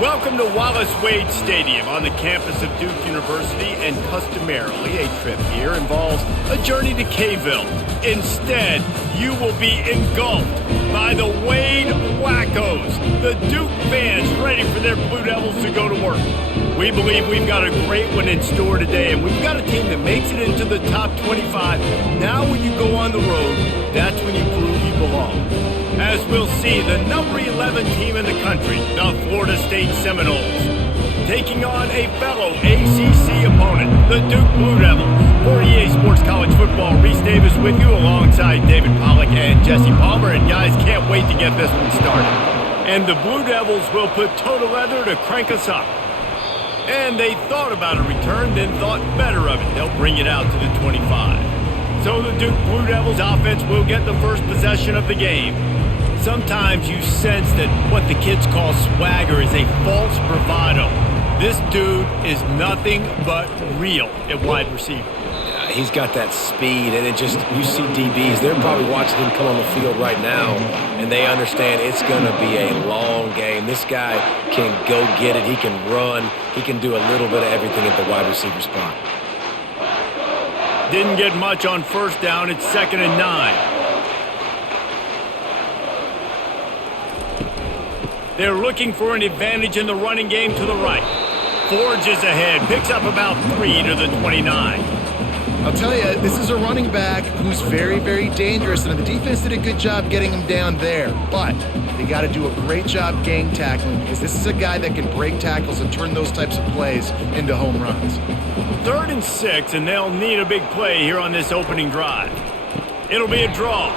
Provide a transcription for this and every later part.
Welcome to Wallace Wade Stadium on the campus of Duke University, and customarily a trip here involves a journey to K-ville. Instead, you will be engulfed by the Wade Wackos, the Duke fans ready for their Blue Devils to go to work. We believe we've got a great one in store today, and we've got a team that makes it into the top 25. Now when you go on the road, that's when you prove you belong. As we'll see, the number 11 team in the country, the Florida State Seminoles, taking on a fellow ACC opponent, the Duke Blue Devils. For EA Sports College Football, Reese Davis with you alongside David Pollack and Jesse Palmer. And guys, can't wait to get this one started. And the Blue Devils will put toe to leather to crank us up. And they thought about a return, then thought better of it. They'll bring it out to the 25. So the Duke Blue Devils offense will get the first possession of the game. Sometimes you sense that what the kids call swagger is a false bravado. This dude is nothing but real at wide receiver. Yeah, he's got that speed, and you see DBs, they're probably watching him come on the field right now, and they understand it's going to be a long game. This guy can go get it. He can run. He can do a little bit of everything at the wide receiver spot. Didn't get much on first down. It's 2nd and 9. They're looking for an advantage in the running game to the right. Forges ahead, picks up about 3 to the 29. I'll tell you, this is a running back who's very, very dangerous, and the defense did a good job getting him down there. But they got to do a great job gang tackling, because this is a guy that can break tackles and turn those types of plays into home runs. 3rd and 6, and they'll need a big play here on this opening drive. It'll be a draw.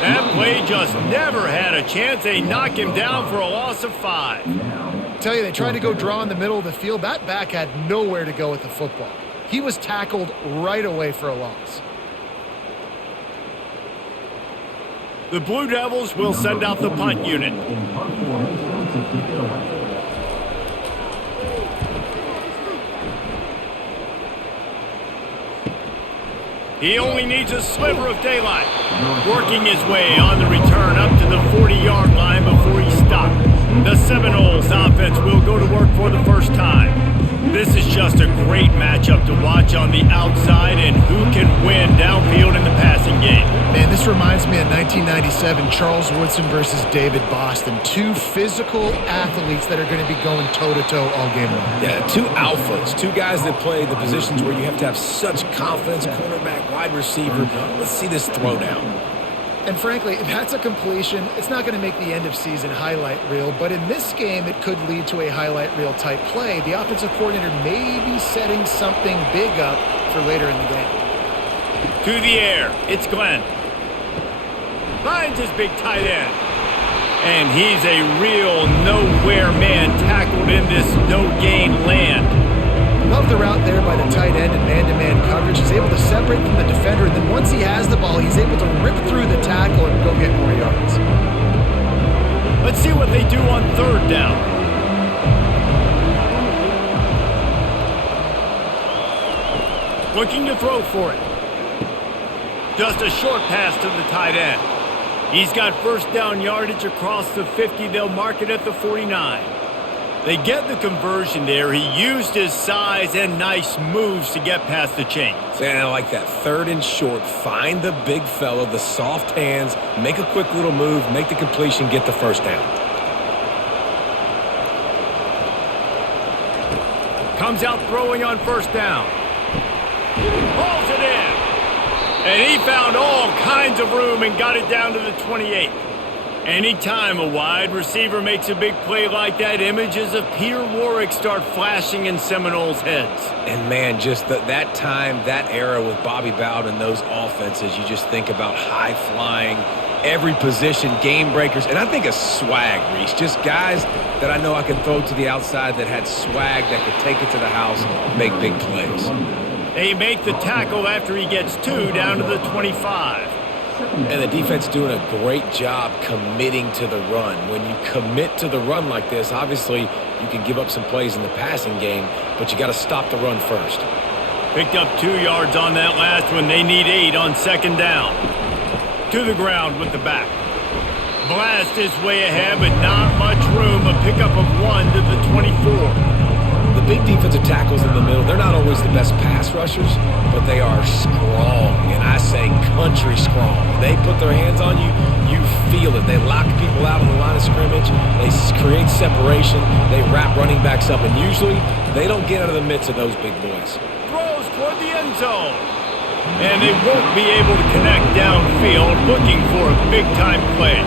That play just never had a chance. They knock him down for a loss of 5. I tell you, they tried to go draw in the middle of the field. That back had nowhere to go with the football. He was tackled right away for a loss. The Blue Devils will send out the punt unit. He only needs a sliver of daylight. Working his way on the return up to the 40-yard line before he stopped. The Seminoles offense will go to work for the first time. This is just a great matchup to watch on the outside, and who can win downfield in the passing game. Man, this reminds me of 1997 Charles Woodson versus David Boston. Two physical athletes that are going to be going toe-to-toe all game long. Yeah, two alphas, two guys that play the positions where you have to have such confidence, cornerback, wide receiver. Let's see this throwdown. And frankly, if that's a completion, it's not going to make the end-of-season highlight reel, but in this game, it could lead to a highlight reel type play. The offensive coordinator may be setting something big up for later in the game. To the air, it's Glenn. Finds his big tight end. And he's a real nowhere man tackled in this no-gain land. Love the route there by the tight end and man-to-man coverage. He's able to separate from the defender, and then once he has the ball, he's able to rip through the tackle and go get more yards. Let's see what they do on 3rd down. Looking to throw for it. Just a short pass to the tight end. He's got first down yardage across the 50. They'll mark it at the 49. They get the conversion there. He used his size and nice moves to get past the chains. And I like that 3rd and short. Find the big fella, the soft hands, make a quick little move, make the completion, get the first down. Comes out throwing on 1st down. Pulls it in. And he found all kinds of room and got it down to the 28. Anytime a wide receiver makes a big play like that, images of Peter Warwick start flashing in Seminoles' heads. And, man, just that time, that era with Bobby Bowden and those offenses, you just think about high-flying, every position, game breakers. And I think of swag, Reese, just guys that I know I can throw to the outside that had swag that could take it to the house, make big plays. They make the tackle after he gets 2 down to the 25. And the defense doing a great job committing to the run. When you commit to the run like this, obviously you can give up some plays in the passing game, but you got to stop the run first. Picked up 2 yards on that last one. They need 8 on 2nd down. To the ground with the back. blast his way ahead, but not much room. A pickup of 1 to the 24. The big defensive tackles in the middle, they're not always the best pass rushers, but they are strong, and I say country strong. They put their hands on you, you feel it. They lock people out on the line of scrimmage. They create separation. They wrap running backs up, and usually they don't get out of the midst of those big boys. Throws toward the end zone. And they won't be able to connect downfield, looking for a big-time play.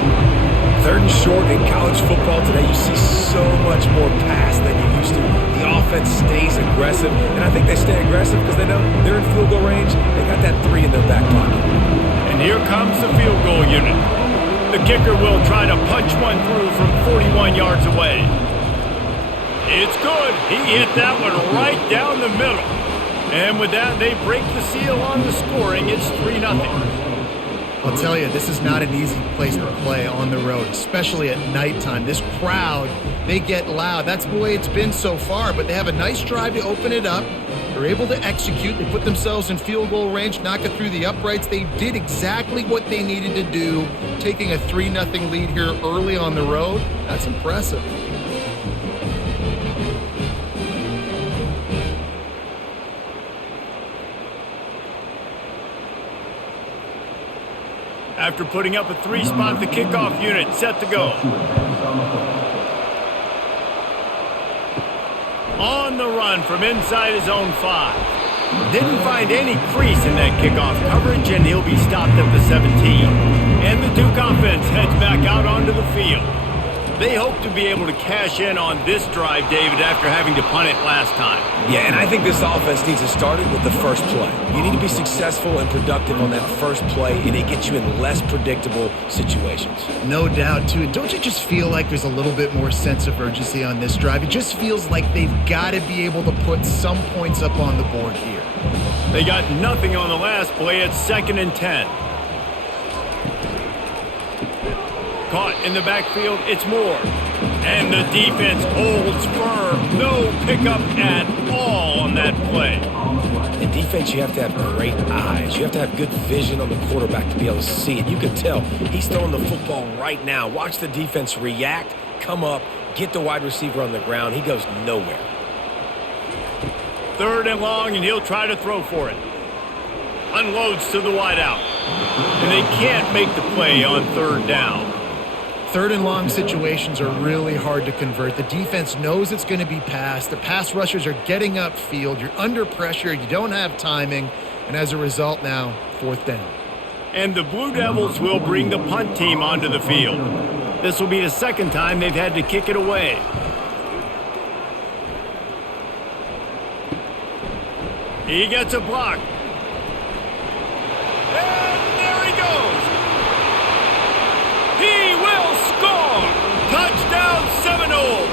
3rd and short in college football today, you see so much more pass than you used to. The offense stays aggressive, and I think they stay aggressive because they know they're in field goal range. They got that 3 in their back pocket. And here comes the field goal unit. The kicker will try to punch one through from 41 yards away. It's good. He hit that one right down the middle. And with that, they break the seal on the scoring. It's 3-0. I'll tell you, this is not an easy place to play on the road, especially at nighttime. This crowd, they get loud. That's the way it's been so far, but they have a nice drive to open it up. They're able to execute. They put themselves in field goal range, knock it through the uprights. They did exactly what they needed to do, taking a 3-0 lead here early on the road. That's impressive. After putting up a 3-spot, the kickoff unit set to go. On the run from inside his own 5. Didn't find any crease in that kickoff coverage, and he'll be stopped at the 17. And the Duke offense heads back out onto the field. They hope to be able to cash in on this drive, David, after having to punt it last time. Yeah, and I think this offense needs to start it with the first play. You need to be successful and productive on that first play, and it gets you in less predictable situations. No doubt, too. And don't you just feel like there's a little bit more sense of urgency on this drive? It just feels like they've got to be able to put some points up on the board here. They got nothing on the last play. It's 2nd and 10. Caught in the backfield, it's Moore. And the defense holds firm. No pickup at all on that play. In defense, you have to have great eyes. You have to have good vision on the quarterback to be able to see it. You can tell he's throwing the football right now. Watch the defense react, come up, get the wide receiver on the ground. He goes nowhere. 3rd and long, and he'll try to throw for it. Unloads to the wideout. And they can't make the play on 3rd down. 3rd and long situations are really hard to convert. The defense knows it's going to be passed. The pass rushers are getting upfield. You're under pressure. You don't have timing. And as a result now, 4th down. And the Blue Devils will bring the punt team onto the field. This will be the 2nd time they've had to kick it away. He gets a block. And there he goes. He will score! Touchdown Seminoles!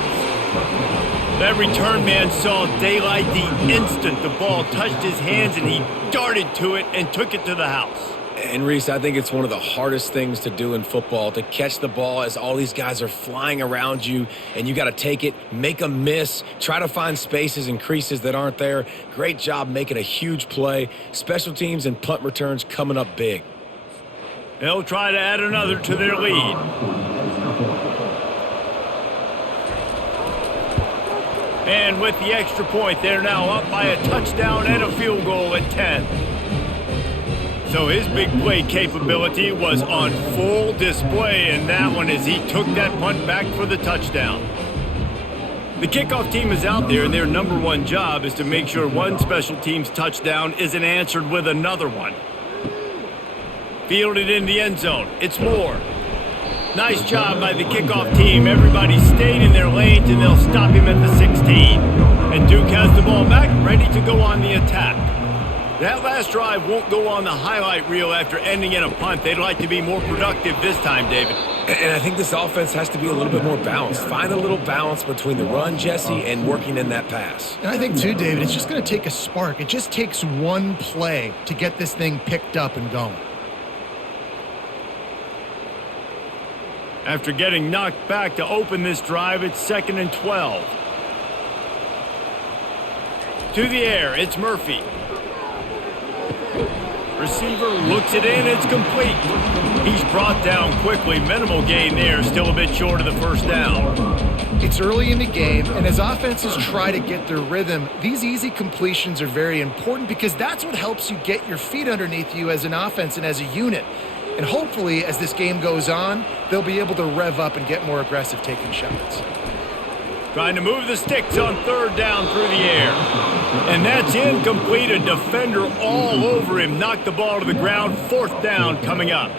That return man saw daylight the instant the ball touched his hands, and he darted to it and took it to the house. And Reese, I think it's one of the hardest things to do in football, to catch the ball as all these guys are flying around you, and you got to take it, make a miss, try to find spaces and creases that aren't there. Great job making a huge play. Special teams and punt returns coming up big. They'll try to add another to their lead. And with the extra point, they're now up by a touchdown and a field goal at 10. So his big play capability was on full display in that one as he took that punt back for the touchdown. The kickoff team is out there, and their number one job is to make sure one special team's touchdown isn't answered with another one. Fielded in the end zone. It's Moore. Nice job by the kickoff team. Everybody stayed in their lanes, and they'll stop him at the 16. And Duke has the ball back, ready to go on the attack. That last drive won't go on the highlight reel after ending in a punt. They'd like to be more productive this time, David. And I think this offense has to be a little bit more balanced. Find a little balance between the run, Jesse, and working in that pass. And I think, too, David, it's just going to take a spark. It just takes one play to get this thing picked up and going. After getting knocked back to open this drive, it's 2nd and 12. To the air, it's Murphy. Receiver looks it in. It's complete. He's brought down quickly. Minimal gain there. Still a bit short of the first down. It's early in the game, and as offenses try to get their rhythm, these easy completions are very important because that's what helps you get your feet underneath you as an offense and as a unit. And hopefully, as this game goes on, they'll be able to rev up and get more aggressive taking shots. Trying to move the sticks on third down through the air. And that's incomplete. A defender all over him. Knocked the ball to the ground. Fourth down coming up.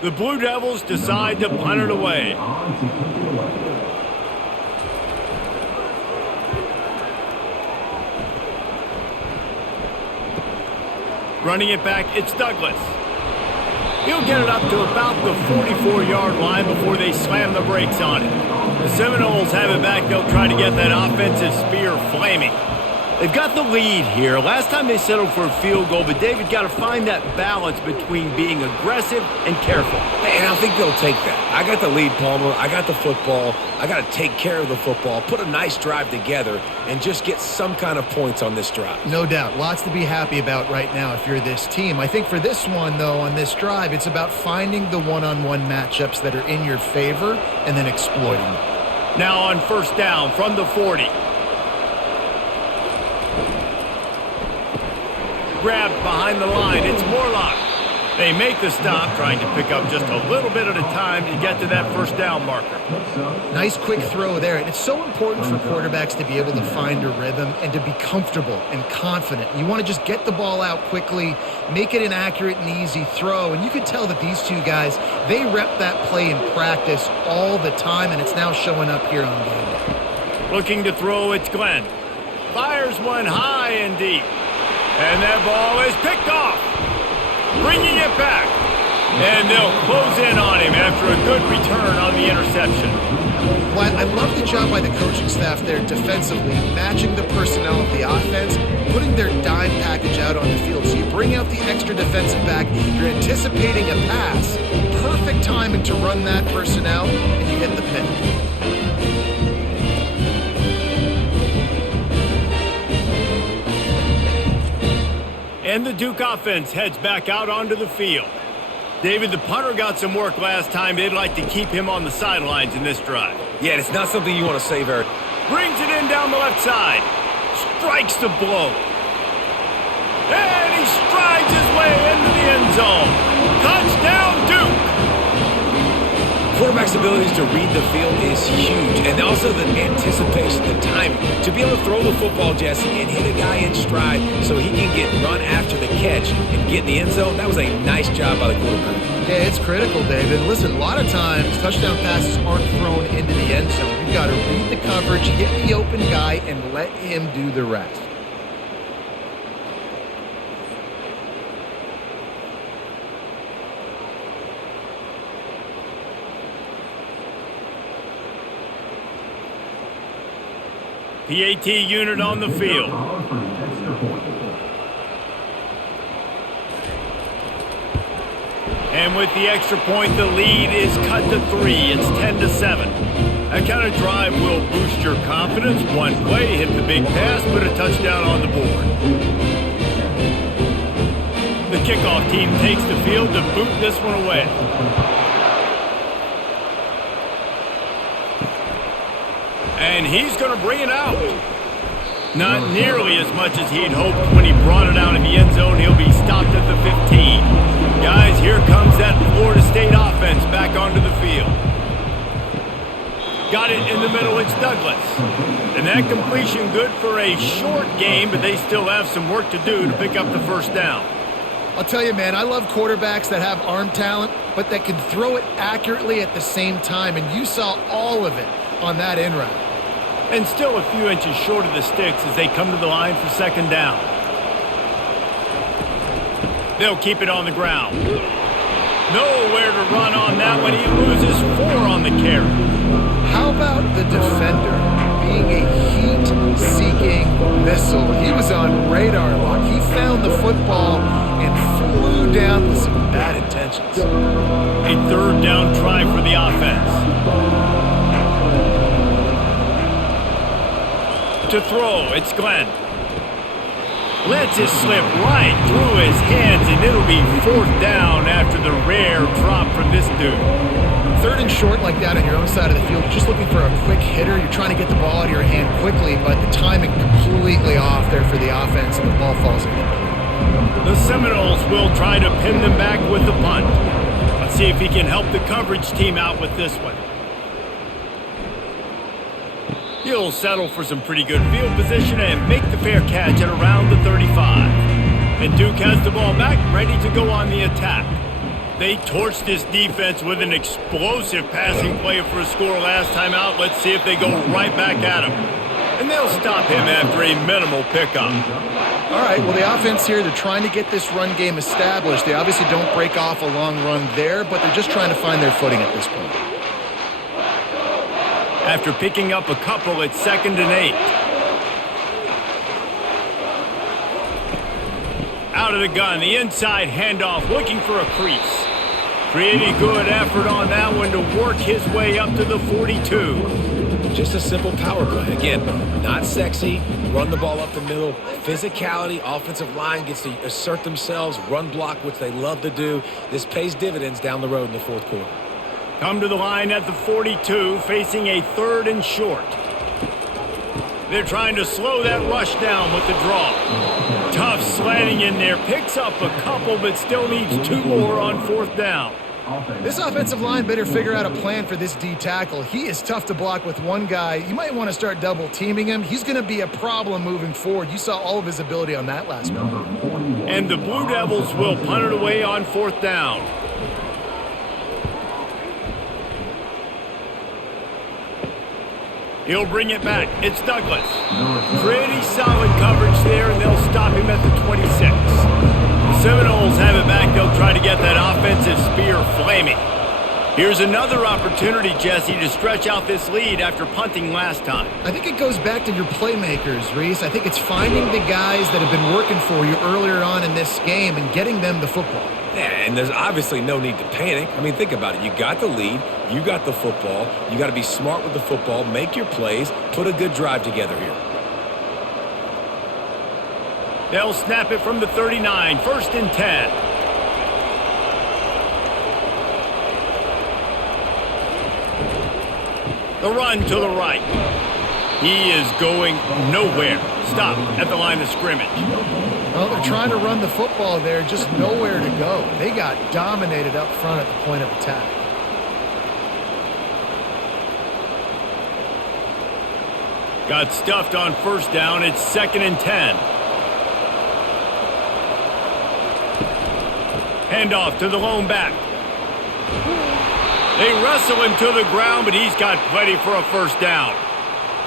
The Blue Devils decide to punt it away. Running it back, it's Douglas. He'll get it up to about the 44-yard line before they slam the brakes on it. The Seminoles have it back. They'll try to get that offensive spear flaming. They've got the lead here. Last time they settled for a field goal, but David got to find that balance between being aggressive and careful. And I think they'll take that. I got the lead, Palmer. I got the football. I got to take care of the football, put a nice drive together, and just get some kind of points on this drive. No doubt. Lots to be happy about right now if you're this team. I think for this one, though, on this drive, it's about finding the one-on-one matchups that are in your favor and then exploiting them. Now on first down from the 40. Grabbed behind the line. It's Morlock. They make the stop, trying to pick up just a little bit at a time to get to that first down marker. Nice quick throw there. And it's so important for quarterbacks to be able to find a rhythm and to be comfortable and confident. You want to just get the ball out quickly, make it an accurate and easy throw. And you could tell that these two guys, they rep that play in practice all the time, and it's now showing up here on game day. Looking to throw, it's Glenn. Fires one high and deep. And that ball is picked off. Bringing it back. And they'll close in on him after a good return on the interception. Well, I love the job by the coaching staff there defensively, matching the personnel of the offense, putting their dime package out on the field. So you bring out the extra defensive back, you're anticipating a pass, perfect timing to run that personnel, and you hit the pin. And the Duke offense heads back out onto the field. David, the punter got some work last time. They'd like to keep him on the sidelines in this drive. Yeah, it's not something you want to say very. Brings it in down the left side. Strikes the blow. And he strides his way into the end zone. Touchdown, Duke! Quarterback's abilities to read the field is huge, and also the anticipation, the timing. To be able to throw the football, Jesse, and hit a guy in stride so he can get run after the catch and get in the end zone, that was a nice job by the quarterback. Yeah, it's critical, David. Listen, a lot of times touchdown passes aren't thrown into the end zone. You've got to read the coverage, hit the open guy, and let him do the rest. PAT unit on the field. And with the extra point, the lead is cut to 3. It's 10-7. That kind of drive will boost your confidence. One play, hit the big pass, put a touchdown on the board. The kickoff team takes the field to boot this one away. And he's going to bring it out. Not nearly as much as he'd hoped when he brought it out in the end zone. He'll be stopped at the 15. Guys, here comes that Florida State offense back onto the field. Got it in the middle, it's Douglas. And that completion good for a short game, but they still have some work to do to pick up the first down. I'll tell you, man, I love quarterbacks that have arm talent, but that can throw it accurately at the same time, and you saw all of it on that in route. And still a few inches short of the sticks as they come to the line for second down. They'll keep it on the ground. Nowhere to run on that one. He loses 4 on the carry. How about the defender being a heat-seeking missile? He was on radar lock. He found the football and flew down with some bad intentions. A third down try for the offense. to throw. It's Glenn. Lets it slip right through his hands, and it'll be 4th down after the rare drop from this dude. 3rd and short like that on your own side of the field. You're just looking for a quick hitter. You're trying to get the ball out of your hand quickly, but the timing completely off there for the offense, and the ball falls in. The Seminoles will try to pin them back with the punt. Let's see if he can help the coverage team out with this one. He'll settle for some pretty good field position and make the fair catch at around the 35. And Duke has the ball back, ready to go on the attack. They torched this defense with an explosive passing play for a score last time out. Let's see if they go right back at him. And they'll stop him after a minimal pickup. All right, well, the offense here, they're trying to get this run game established. They obviously don't break off a long run there, but they're just trying to find their footing at this point. After picking up a couple, it's 2nd and 8. Out of the gun, the inside handoff, looking for a crease. Pretty good effort on that one to work his way up to the 42. Just a simple power play. Again, not sexy, run the ball up the middle. Physicality, offensive line gets to assert themselves, run block, which they love to do. This pays dividends down the road in the 4th quarter. Come to the line at the 42, facing a 3rd and short. They're trying to slow that rush down with the draw. Tough slanting in there, picks up a couple, but still needs 2 more on 4th down. This offensive line better figure out a plan for this D tackle. He is tough to block with one guy. You might want to start double teaming him. He's going to be a problem moving forward. You saw all of his ability on that last one. And the Blue Devils will punt it away on 4th down. He'll bring it back. It's Douglas. Pretty solid coverage there, and they'll stop him at the 26. The Seminoles have it back. They'll try to get that offensive spear flaming. Here's another opportunity, Jesse, to stretch out this lead after punting last time. I think it goes back to your playmakers, Reese. I think it's finding the guys that have been working for you earlier on in this game and getting them the football. Yeah, and there's obviously no need to panic. I mean, think about it. You got the lead. You got the football. You got to be smart with the football, make your plays, put a good drive together here. They'll snap it from the 39, 1st and 10. The run to the right. He is going nowhere. Stop at the line of scrimmage. Well, they're trying to run the football there, just nowhere to go. They got dominated up front at the point of attack. Got stuffed on 1st down. It's 2nd and 10. Handoff to the lone back. They wrestle him to the ground, but he's got plenty for a 1st down.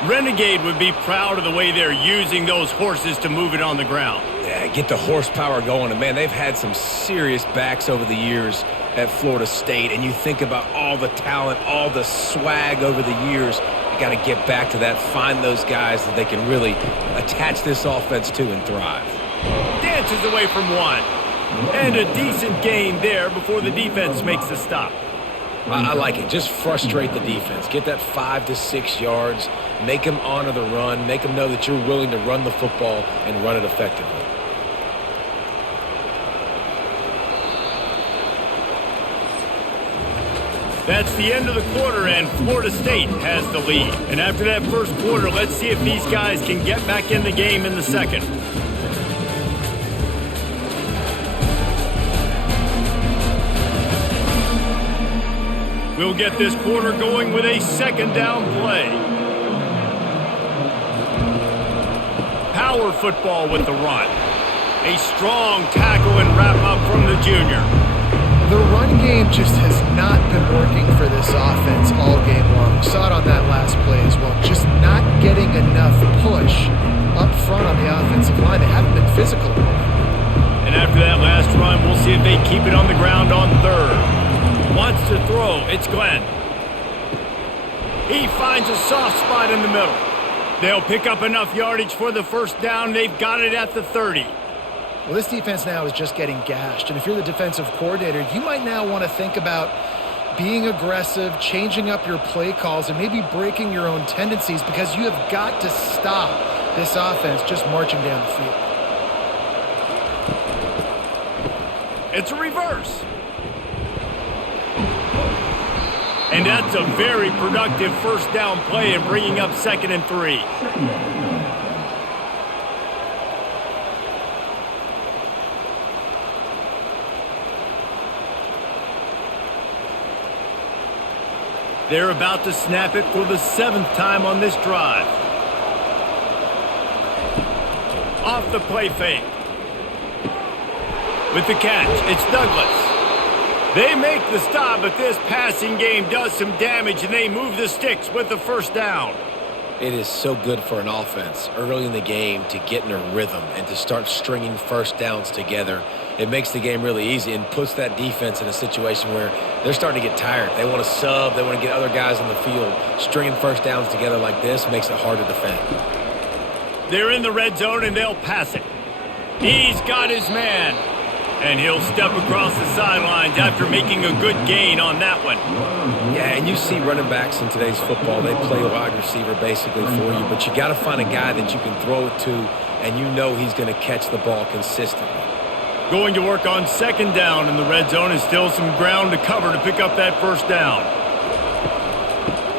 Renegade would be proud of the way they're using those horses to move it on the ground. Yeah, get the horsepower going. And, man, they've had some serious backs over the years at Florida State. And you think about all the talent, all the swag over the years. You got to get back to that, find those guys that they can really attach this offense to and thrive. Dances away from one. And a decent gain there before the defense makes the stop. I like it. Just frustrate the defense. Get that 5 to 6 yards. Make them honor the run. Make them know that you're willing to run the football and run it effectively. That's the end of the quarter, and Florida State has the lead. And after that 1st quarter, let's see if these guys can get back in the game in the 2nd. We'll get this quarter going with a 2nd down play. Power football with the run. A strong tackle and wrap up from the junior. The run game just has not been working for this offense all game long. We saw it on that last play as well. Just not getting enough push up front on the offensive line. They haven't been physical enough. And after that last run, we'll see if they keep it on the ground on 3rd. Wants to throw. It's Glenn. He finds a soft spot in the middle. They'll pick up enough yardage for the 1st down. They've got it at the 30. Well, this defense now is just getting gashed. And if you're the defensive coordinator, you might now want to think about being aggressive, changing up your play calls, and maybe breaking your own tendencies, because you have got to stop This offense just marching down the field. It's a reverse. And that's a very productive first down play and bringing up 2nd and 3. They're about to snap it for the 7th time on this drive. Off the play fake. With the catch, it's Douglas. They make the stop, but this passing game does some damage, and they move the sticks with the first down. It is so good for an offense early in the game to get in a rhythm and to start stringing first downs together. It makes the game really easy and puts that defense in a situation where they're starting to get tired. They want to sub. They want to get other guys on the field. Stringing first downs together like this makes it hard to defend. They're in the red zone, and they'll pass it. He's got his man. And he'll step across the sidelines after making a good gain on that one. Yeah, and you see running backs in today's football, they play a wide receiver basically for you, but you got to find a guy that you can throw it to, and you know he's going to catch the ball consistently. Going to work on 2nd down in the red zone, and still some ground to cover to pick up that first down.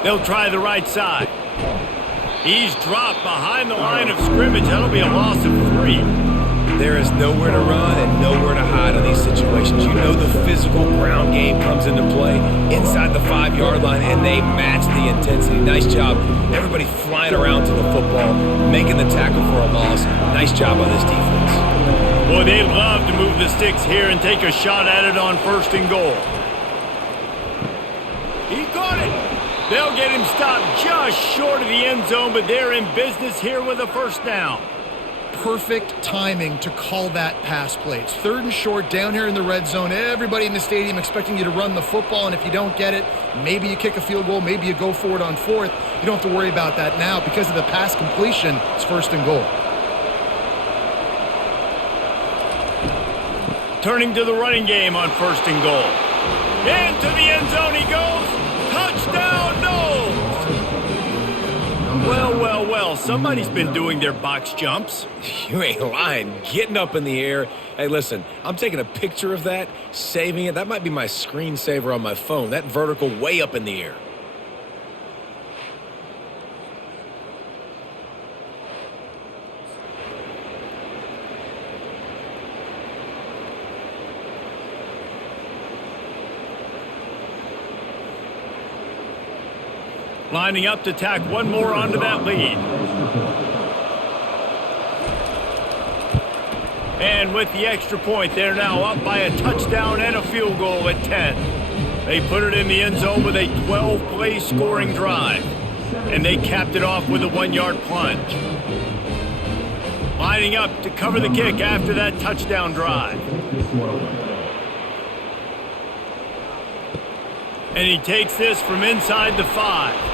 They'll try the right side. He's dropped behind the line of scrimmage. That'll be a loss of 3. There is nowhere to run and nowhere to hide in these situations. You know the physical ground game comes into play inside the 5-yard line, and they match the intensity. Nice job. Everybody flying around to the football, making the tackle for a loss. Nice job on this defense. Boy, they love to move the sticks here and take a shot at it on 1st and goal. He caught it. They'll get him stopped just short of the end zone, but they're in business here with a first down. Perfect timing to call that pass play. It's 3rd and short down here in the red zone. Everybody in the stadium expecting you to run the football, and if you don't get it, maybe you kick a field goal, maybe you go for it on 4th. You don't have to worry about that now. Because of the pass completion, it's 1st and goal. Turning to the running game on 1st and goal. Into the end zone he goes. Touchdown, Knowles! Well, somebody's been doing their box jumps. You ain't lying. Getting up in the air. Hey, listen, I'm taking a picture of that, saving it. That might be my screensaver on my phone. That vertical way up in the air. Lining up to tack one more onto that lead. And with the extra point, they're now up by a touchdown and a field goal at 10. They put it in the end zone with a 12-play scoring drive. And they capped it off with a 1-yard plunge. Lining up to cover the kick after that touchdown drive. And he takes this from inside the 5.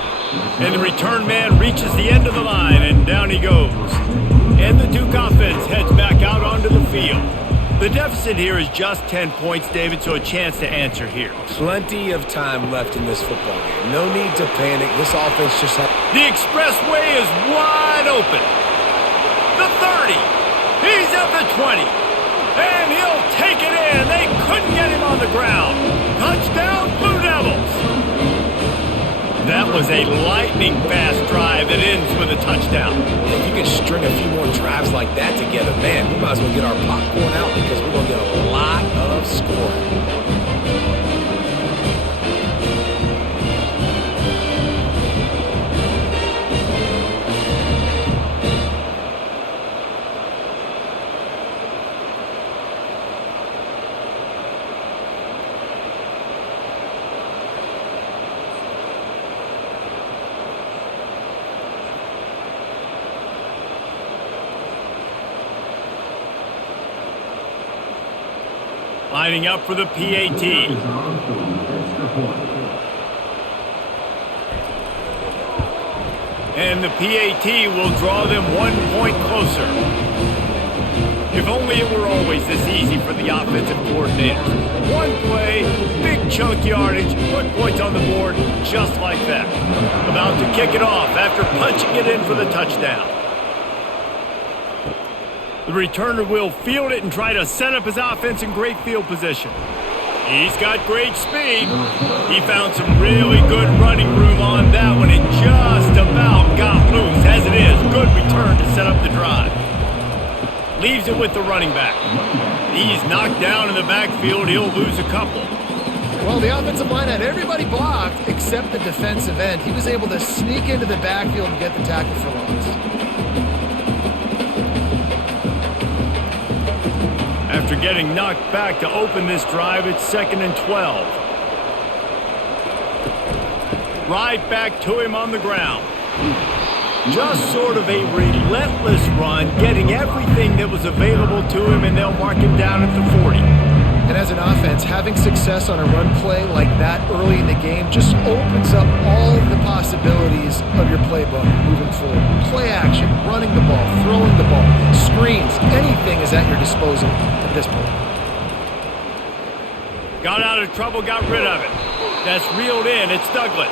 And the return man reaches the end of the line, and down he goes. And the Duke offense heads back out onto the field. The deficit here is just 10 points, David, so a chance to answer here. Plenty of time left in this football game. No need to panic. This offense just has... The expressway is wide open. The 30. He's at the 20. And he'll take it in. They couldn't get him on the ground. Touchdown, Blue Devils. That was a lightning-fast drive that ends with a touchdown. If you can string a few more drives like that together, man, we might as well get our popcorn out because we're going to get a lot of scoring. Lining up for the PAT. And the PAT will draw them 1 point closer. If only it were always this easy for the offensive coordinators. One play, big chunk yardage, put points on the board just like that. About to kick it off after punching it in for the touchdown. The returner will field it and try to set up his offense in great field position. He's got great speed. He found some really good running room on that one and just about got loose. As it is, good return to set up the drive. Leaves it with the running back. He's knocked down in the backfield. He'll lose a couple. Well, the offensive line had everybody blocked except the defensive end. He was able to sneak into the backfield and get the tackle for loss. After getting knocked back to open this drive, it's 2nd and 12. Right back to him on the ground. Just sort of a relentless run, getting everything that was available to him, and they'll mark him down at the 40. And as an offense, having success on a run play like that early in the game just opens up all of the possibilities of your playbook moving forward. Play action, running the ball, throwing the ball, screens, anything is at your disposal at this point. Got out of trouble, got rid of it. That's reeled in. It's Douglas.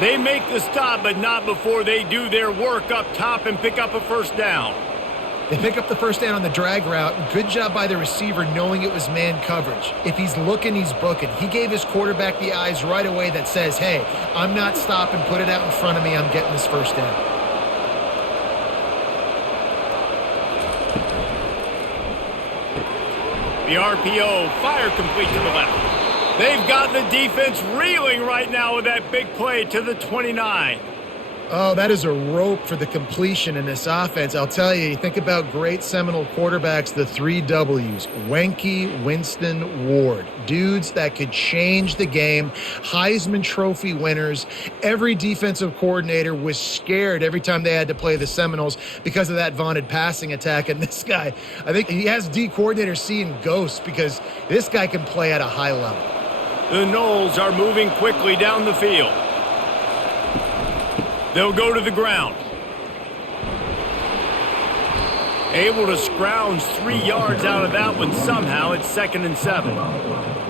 They make the stop, but not before they do their work up top and pick up a first down. They pick up the first down on the drag route. Good job by the receiver knowing it was man coverage. If he's looking, he's booking. He gave his quarterback the eyes right away that says, hey, I'm not stopping, put it out in front of me, I'm getting this first down. The RPO, fire complete to the left. They've got the defense reeling right now with that big play to the 29. Oh, that is a rope for the completion in this offense. I'll tell you, you think about great Seminole quarterbacks, the 3 W's, Wenke, Winston, Ward. Dudes that could change the game, Heisman Trophy winners. Every defensive coordinator was scared every time they had to play the Seminoles because of that vaunted passing attack. And this guy, I think he has D coordinators seeing ghosts because this guy can play at a high level. The Noles are moving quickly down the field. They'll go to the ground. Able to scrounge 3 yards out of that one somehow. It's 2nd and 7.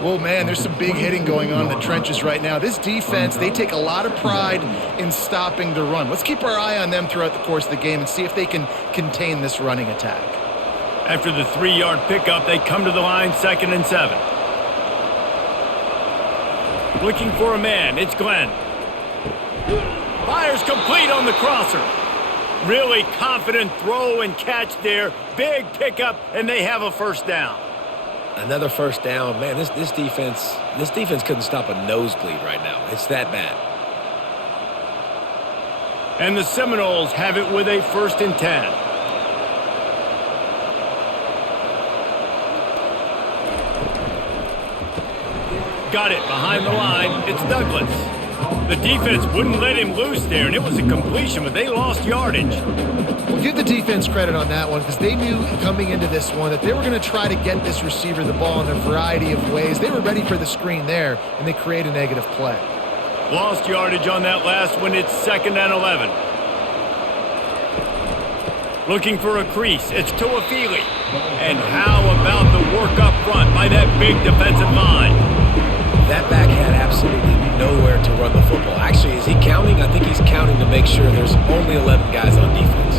Whoa, man, there's some big hitting going on in the trenches right now. This defense, they take a lot of pride in stopping the run. Let's keep our eye on them throughout the course of the game and see if they can contain this running attack. After the 3-yard pickup, they come to the line, 2nd and 7. Looking for a man. It's Glenn. Fires complete on the crosser. Really confident throw and catch there. Big pickup, and they have a first down. Another first down. Man, this defense couldn't stop a nosebleed right now. It's that bad. And the Seminoles have it with a 1st and 10. Got it behind the line. It's Douglas. The defense wouldn't let him loose there, and it was a completion, but they lost yardage. Well, give the defense credit on that one because they knew coming into this one that they were going to try to get this receiver the ball in a variety of ways. They were ready for the screen there, and they create a negative play. Lost yardage on that last one. It's 2nd and 11. Looking for a crease. It's Tuafili. And how about the work up front by that big defensive line? That back had absolutely nowhere to run the football. Actually, is he counting? I think he's counting to make sure there's only 11 guys on defense.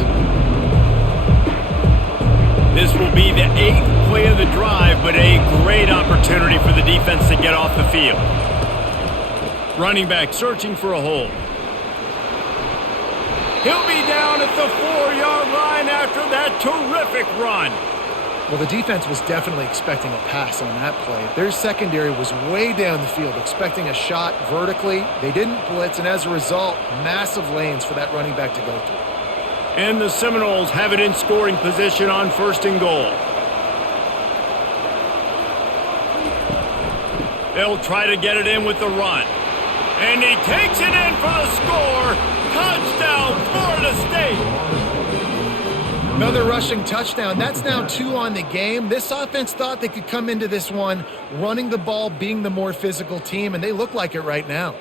This will be the 8th play of the drive, but a great opportunity for the defense to get off the field. Running back searching for a hole. He'll be down at the 4-yard line after that terrific run. Well, the defense was definitely expecting a pass on that play. Their secondary was way down the field, expecting a shot vertically. They didn't blitz, and as a result, massive lanes for that running back to go through. And the Seminoles have it in scoring position on 1st and goal. They'll try to get it in with the run. And he takes it in for the score. Touchdown, Florida State. Another rushing touchdown. That's now 2 on the game. This offense thought they could come into this one running the ball, being the more physical team, and they look like it right now.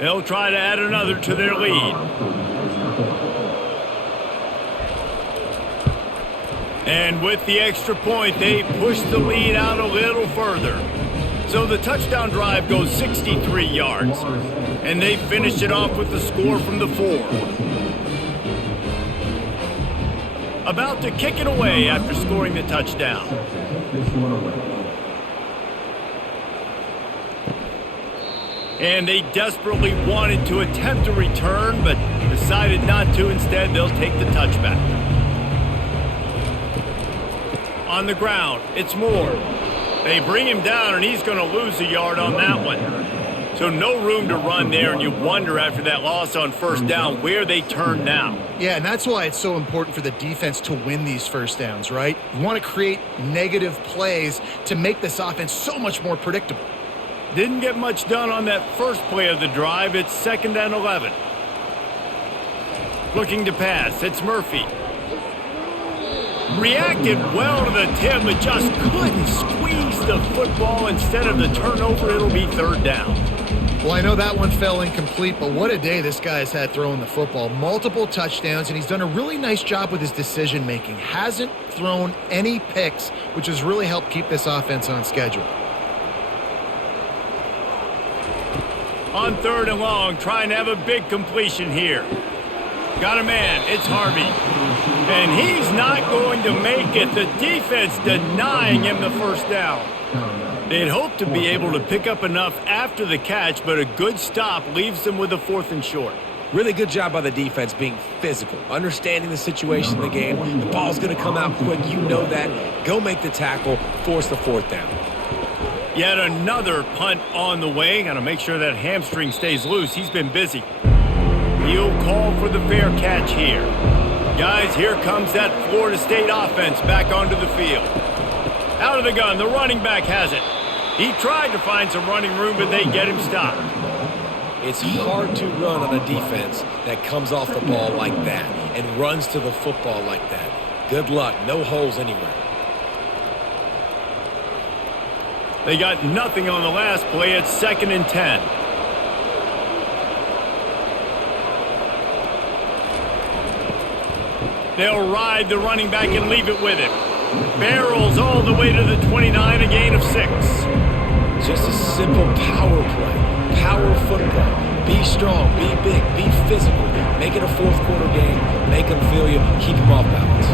They'll try to add another to their lead. And with the extra point, they push the lead out a little further. So the touchdown drive goes 63 yards. And they finish it off with the score from the 4. About to kick it away after scoring the touchdown. And they desperately wanted to attempt a return, but decided not to. Instead, they'll take the touchback. On the ground, it's Moore. They bring him down, and he's going to lose a yard on that one. So no room to run there, and you wonder after that loss on first down where they turn now. Yeah, and that's why it's so important for the defense to win these first downs, right? You want to create negative plays to make this offense so much more predictable. Didn't get much done on that first play of the drive. It's 2nd and 11. Looking to pass. It's Murphy. Reacted well to the tip, but just couldn't squeeze the football. Instead of the turnover, it'll be 3rd down. Well, I know that one fell incomplete, but what a day this guy has had throwing the football. Multiple touchdowns, and he's done a really nice job with his decision-making. Hasn't thrown any picks, which has really helped keep this offense on schedule. On 3rd and long, trying to have a big completion here. Got a man. It's Harvey. And he's not going to make it. The defense denying him the first down. They'd hoped to be able to pick up enough after the catch, but a good stop leaves them with a 4th and short. Really good job by the defense being physical, understanding the situation in the game. The ball's going to come out quick. You know that. Go make the tackle, force the 4th down. Yet another punt on the way. Got to make sure that hamstring stays loose. He's been busy. He'll call for the fair catch here. Guys, here comes that Florida State offense back onto the field. Out of the gun, the running back has it. He tried to find some running room, but they get him stopped. It's hard to run on a defense that comes off the ball like that and runs to the football like that. Good luck. No holes anywhere. They got nothing on the last play. It's 2nd and 10. They'll ride the running back and leave it with him. Barrels all the way to the 29, a gain of 6. Just a simple power play. Power football. Be strong, be big, be physical. Make it a 4th quarter game. Make them feel you. Keep them off balance.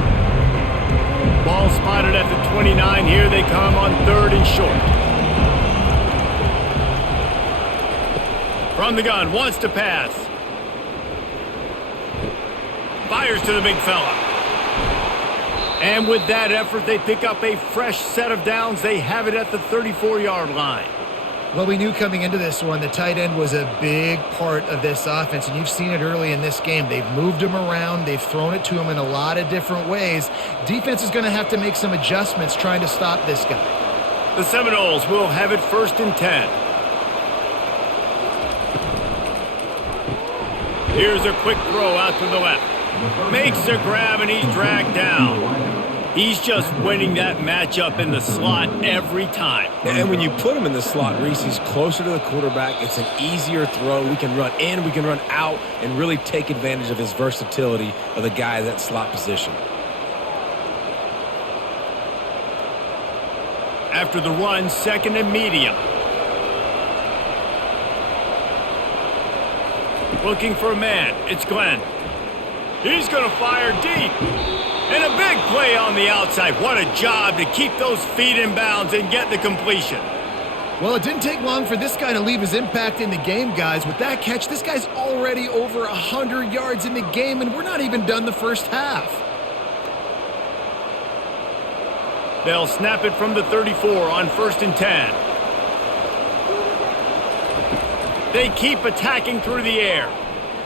Ball spotted at the 29. Here they come on 3rd and short. From the gun, wants to pass. Fires to the big fella. And with that effort, they pick up a fresh set of downs. They have it at the 34-yard line. Well, we knew coming into this one, the tight end was a big part of this offense, and you've seen it early in this game. They've moved him around. They've thrown it to him in a lot of different ways. Defense is going to have to make some adjustments trying to stop this guy. The Seminoles will have it 1st and 10. Here's a quick throw out to the left. Makes a grab, and he's dragged down. He's just winning that matchup in the slot every time. And when you put him in the slot, Reese, he's closer to the quarterback. It's an easier throw. We can run in, we can run out, and really take advantage of his versatility of the guy in that slot position. After the run, 2nd and medium. Looking for a man. It's Glenn. He's going to fire deep. And a big play on the outside. What a job to keep those feet in bounds and get the completion. Well, it didn't take long for this guy to leave his impact in the game, guys. With that catch, this guy's already over 100 yards in the game, and we're not even done the first half. They'll snap it from the 34 on 1st and 10. They keep attacking through the air.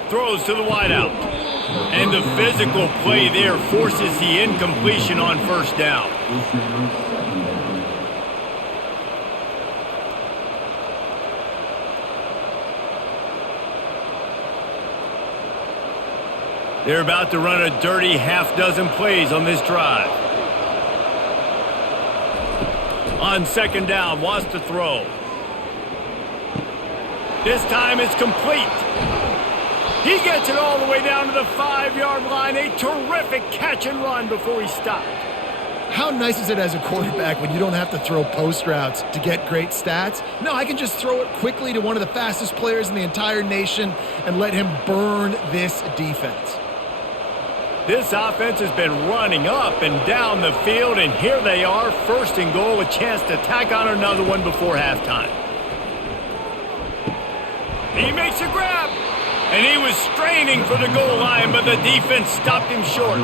Throws to the wideout. And the physical play there forces the incompletion on 1st down. They're about to run a dirty half-dozen plays on this drive. On 2nd down, wants to throw. This time it's complete. He gets it all the way down to the 5-yard line. A terrific catch and run before he stopped. How nice is it as a quarterback when you don't have to throw post routes to get great stats? No, I can just throw it quickly to one of the fastest players in the entire nation and let him burn this defense. This offense has been running up and down the field, and here they are, first and goal, a chance to tack on another one before halftime. He makes a grab, and he was straining for the goal line, but the defense stopped him short.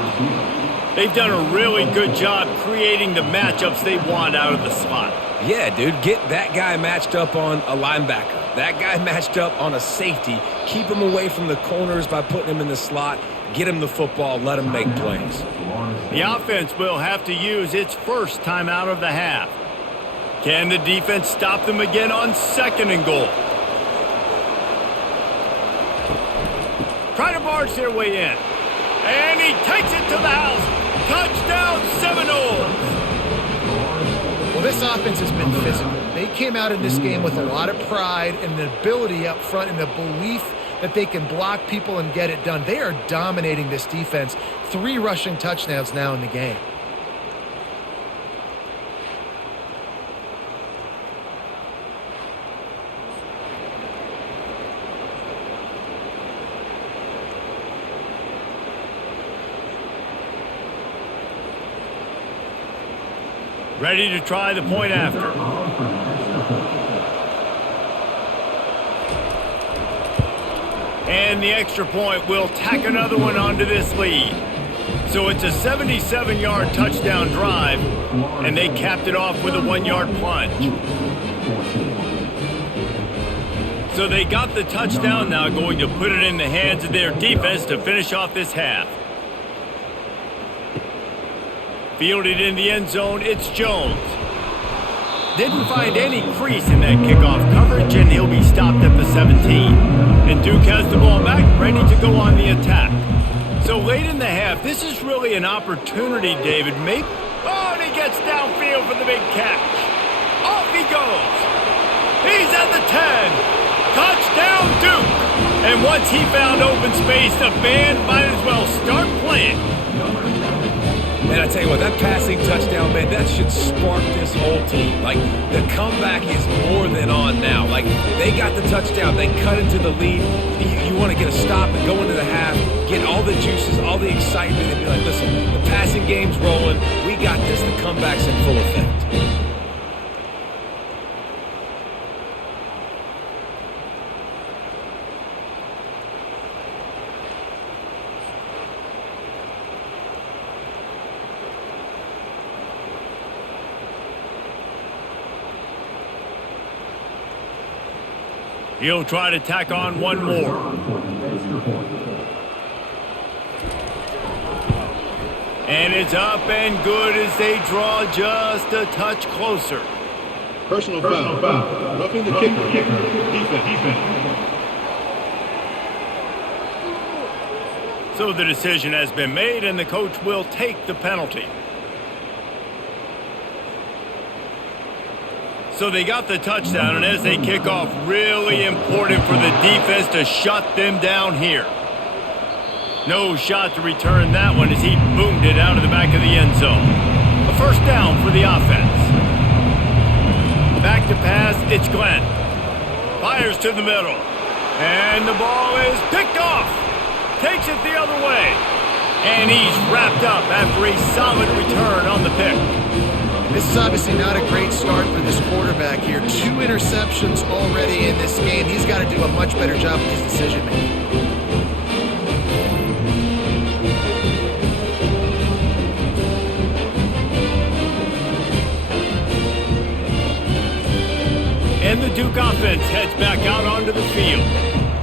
They've done a really good job creating the matchups they want out of the slot. Yeah, dude, get that guy matched up on a linebacker. That guy matched up on a safety. Keep him away from the corners by putting him in the slot. Get him the football. Let him make plays. The offense will have to use its first timeout of the half. Can the defense stop them again on second and goal? Try to barge their way in. And he takes it to the house. Touchdown, Seminoles! Well, this offense has been physical. They came out in this game with a lot of pride and the ability up front and the belief that they can block people and get it done. They are dominating this defense. 3 rushing touchdowns now in the game. Ready to try the point after. And the extra point will tack another one onto this lead. So it's a 77-yard touchdown drive, and they capped it off with a 1-yard plunge. So they got the touchdown, now going to put it in the hands of their defense to finish off this half. Fielded in the end zone, it's Jones. Didn't find any crease in that kickoff coverage, and he'll be stopped at the 17. And Duke has the ball back, ready to go on the attack. So late in the half, this is really an opportunity, David. Oh, and he gets downfield for the big catch. Off he goes. He's at the 10. Touchdown, Duke. And once he found open space, the band might as well start playing. And I tell you what, that passing touchdown, man, that should spark this whole team. Like, the comeback is more than on now. Like, they got the touchdown. They cut into the lead. You want to get a stop and go into the half, get all the juices, all the excitement, and be like, listen, the passing game's rolling. We got this. The comeback's in full effect. He'll try to tack on one more. And it's up and good as they draw just a touch closer. Personal foul. Roughing the kicker. Defense. So the decision has been made, and the coach will take the penalty. So they got the touchdown, and as they kick off, really important for the defense to shut them down here. No shot to return that one as he boomed it out of the back of the end zone. A first down for the offense. Back to pass, it's Glenn. Fires to the middle. And the ball is picked off. Takes it the other way. And he's wrapped up after a solid return on the pick. This is obviously not a great start for this quarterback here. 2 interceptions already in this game. He's got to do a much better job with his decision-making. And the Duke offense heads back out onto the field.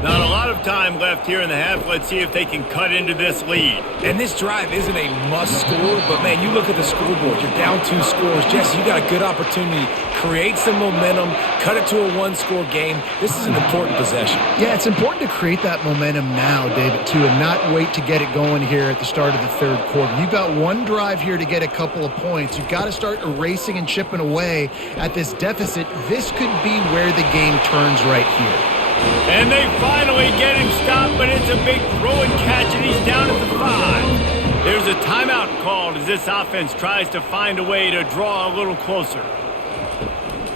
Not a lot of time left here in the half. Let's see if they can cut into this lead. And this drive isn't a must score, but man, you look at the scoreboard, you're down 2 scores. Jesse, you got a good opportunity. Create some momentum, cut it to a 1-score game. This is an important possession. Yeah, it's important to create that momentum now, David, too, and not wait to get it going here at the start of the 3rd quarter. You've got 1 drive here to get a couple of points. You've got to start erasing and chipping away at this deficit. This could be where the game turns right here. And they finally get him stopped, but it's a big throw and catch, and he's down at the 5. There's a timeout called as this offense tries to find a way to draw a little closer.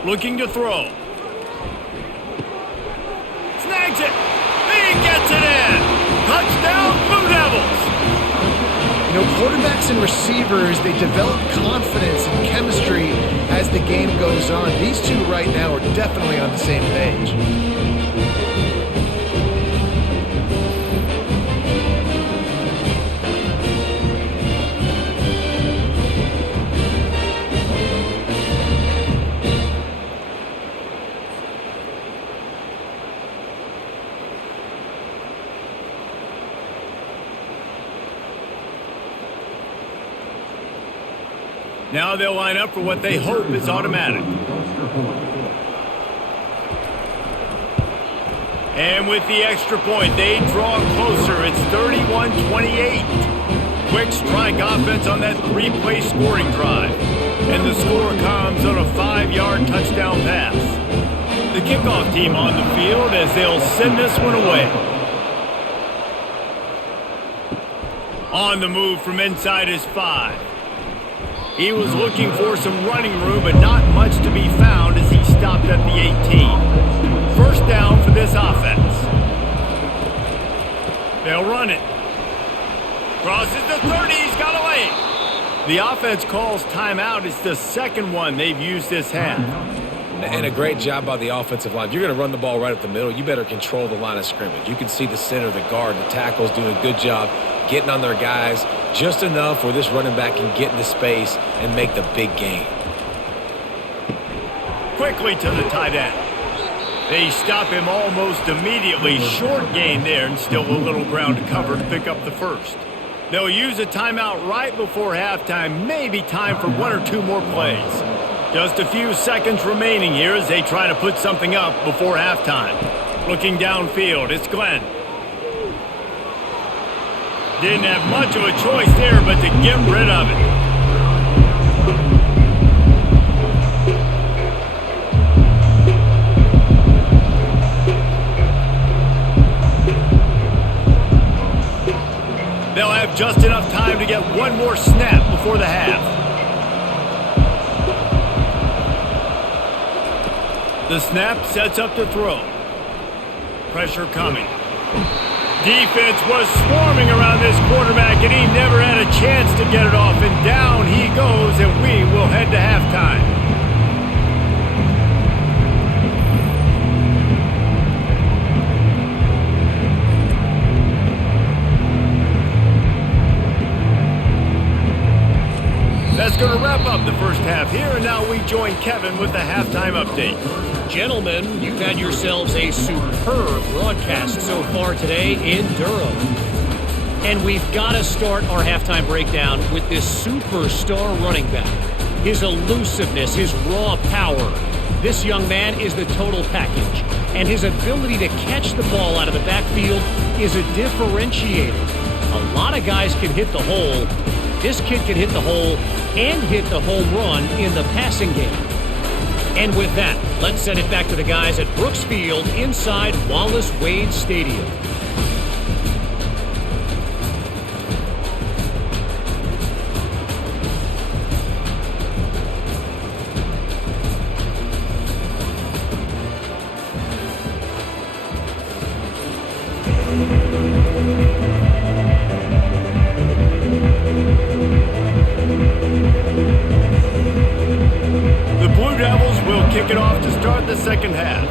Looking to throw. Snags it. He gets it in. Touchdown, Blue Devils. You know, quarterbacks and receivers, they develop confidence and chemistry as the game goes on. These two right now are definitely on the same page. Now they'll line up for what they hope is automatic. And with the extra point, they draw closer. It's 31-28. Quick strike offense on that three-play scoring drive. And the score comes on a 5-yard touchdown pass. The kickoff team on the field as they'll send this one away. On the move from inside his 5. He was looking for some running room, but not much to be found as he stopped at the 18. First down for this offense. They'll run it. Crosses the 30, he's got away. The offense calls timeout. It's the second one they've used this half. And a great job by the offensive line. If you're going to run the ball right up the middle, you better control the line of scrimmage. You can see the center, the guard, the tackles doing a good job getting on their guys just enough where this running back can get into space and make the big gain. Quickly to the tight end. They stop him almost immediately. Short gain there and still a little ground to cover to pick up the first. They'll use a timeout right before halftime. Maybe time for one or two more plays. Just a few seconds remaining here as they try to put something up before halftime. Looking downfield, it's Glenn. Didn't have much of a choice there but to get rid of it. They'll have just enough time to get one more snap before the half. The snap sets up to throw. Pressure coming. Defense was swarming around this quarterback, and he never had a chance to get it off. And down he goes, and we will head to halftime. That's going to wrap up the first half here, and now we join Kevin with the halftime update. Gentlemen, you've had yourselves a superb broadcast so far today in Durham. And we've got to start our halftime breakdown with this superstar running back. His elusiveness, his raw power. This young man is the total package. And his ability to catch the ball out of the backfield is a differentiator. A lot of guys can hit the hole. This kid can hit the hole and hit the home run in the passing game. And with that, let's send it back to the guys at Brooks Field inside Wallace Wade Stadium. Kick it off to start the second half.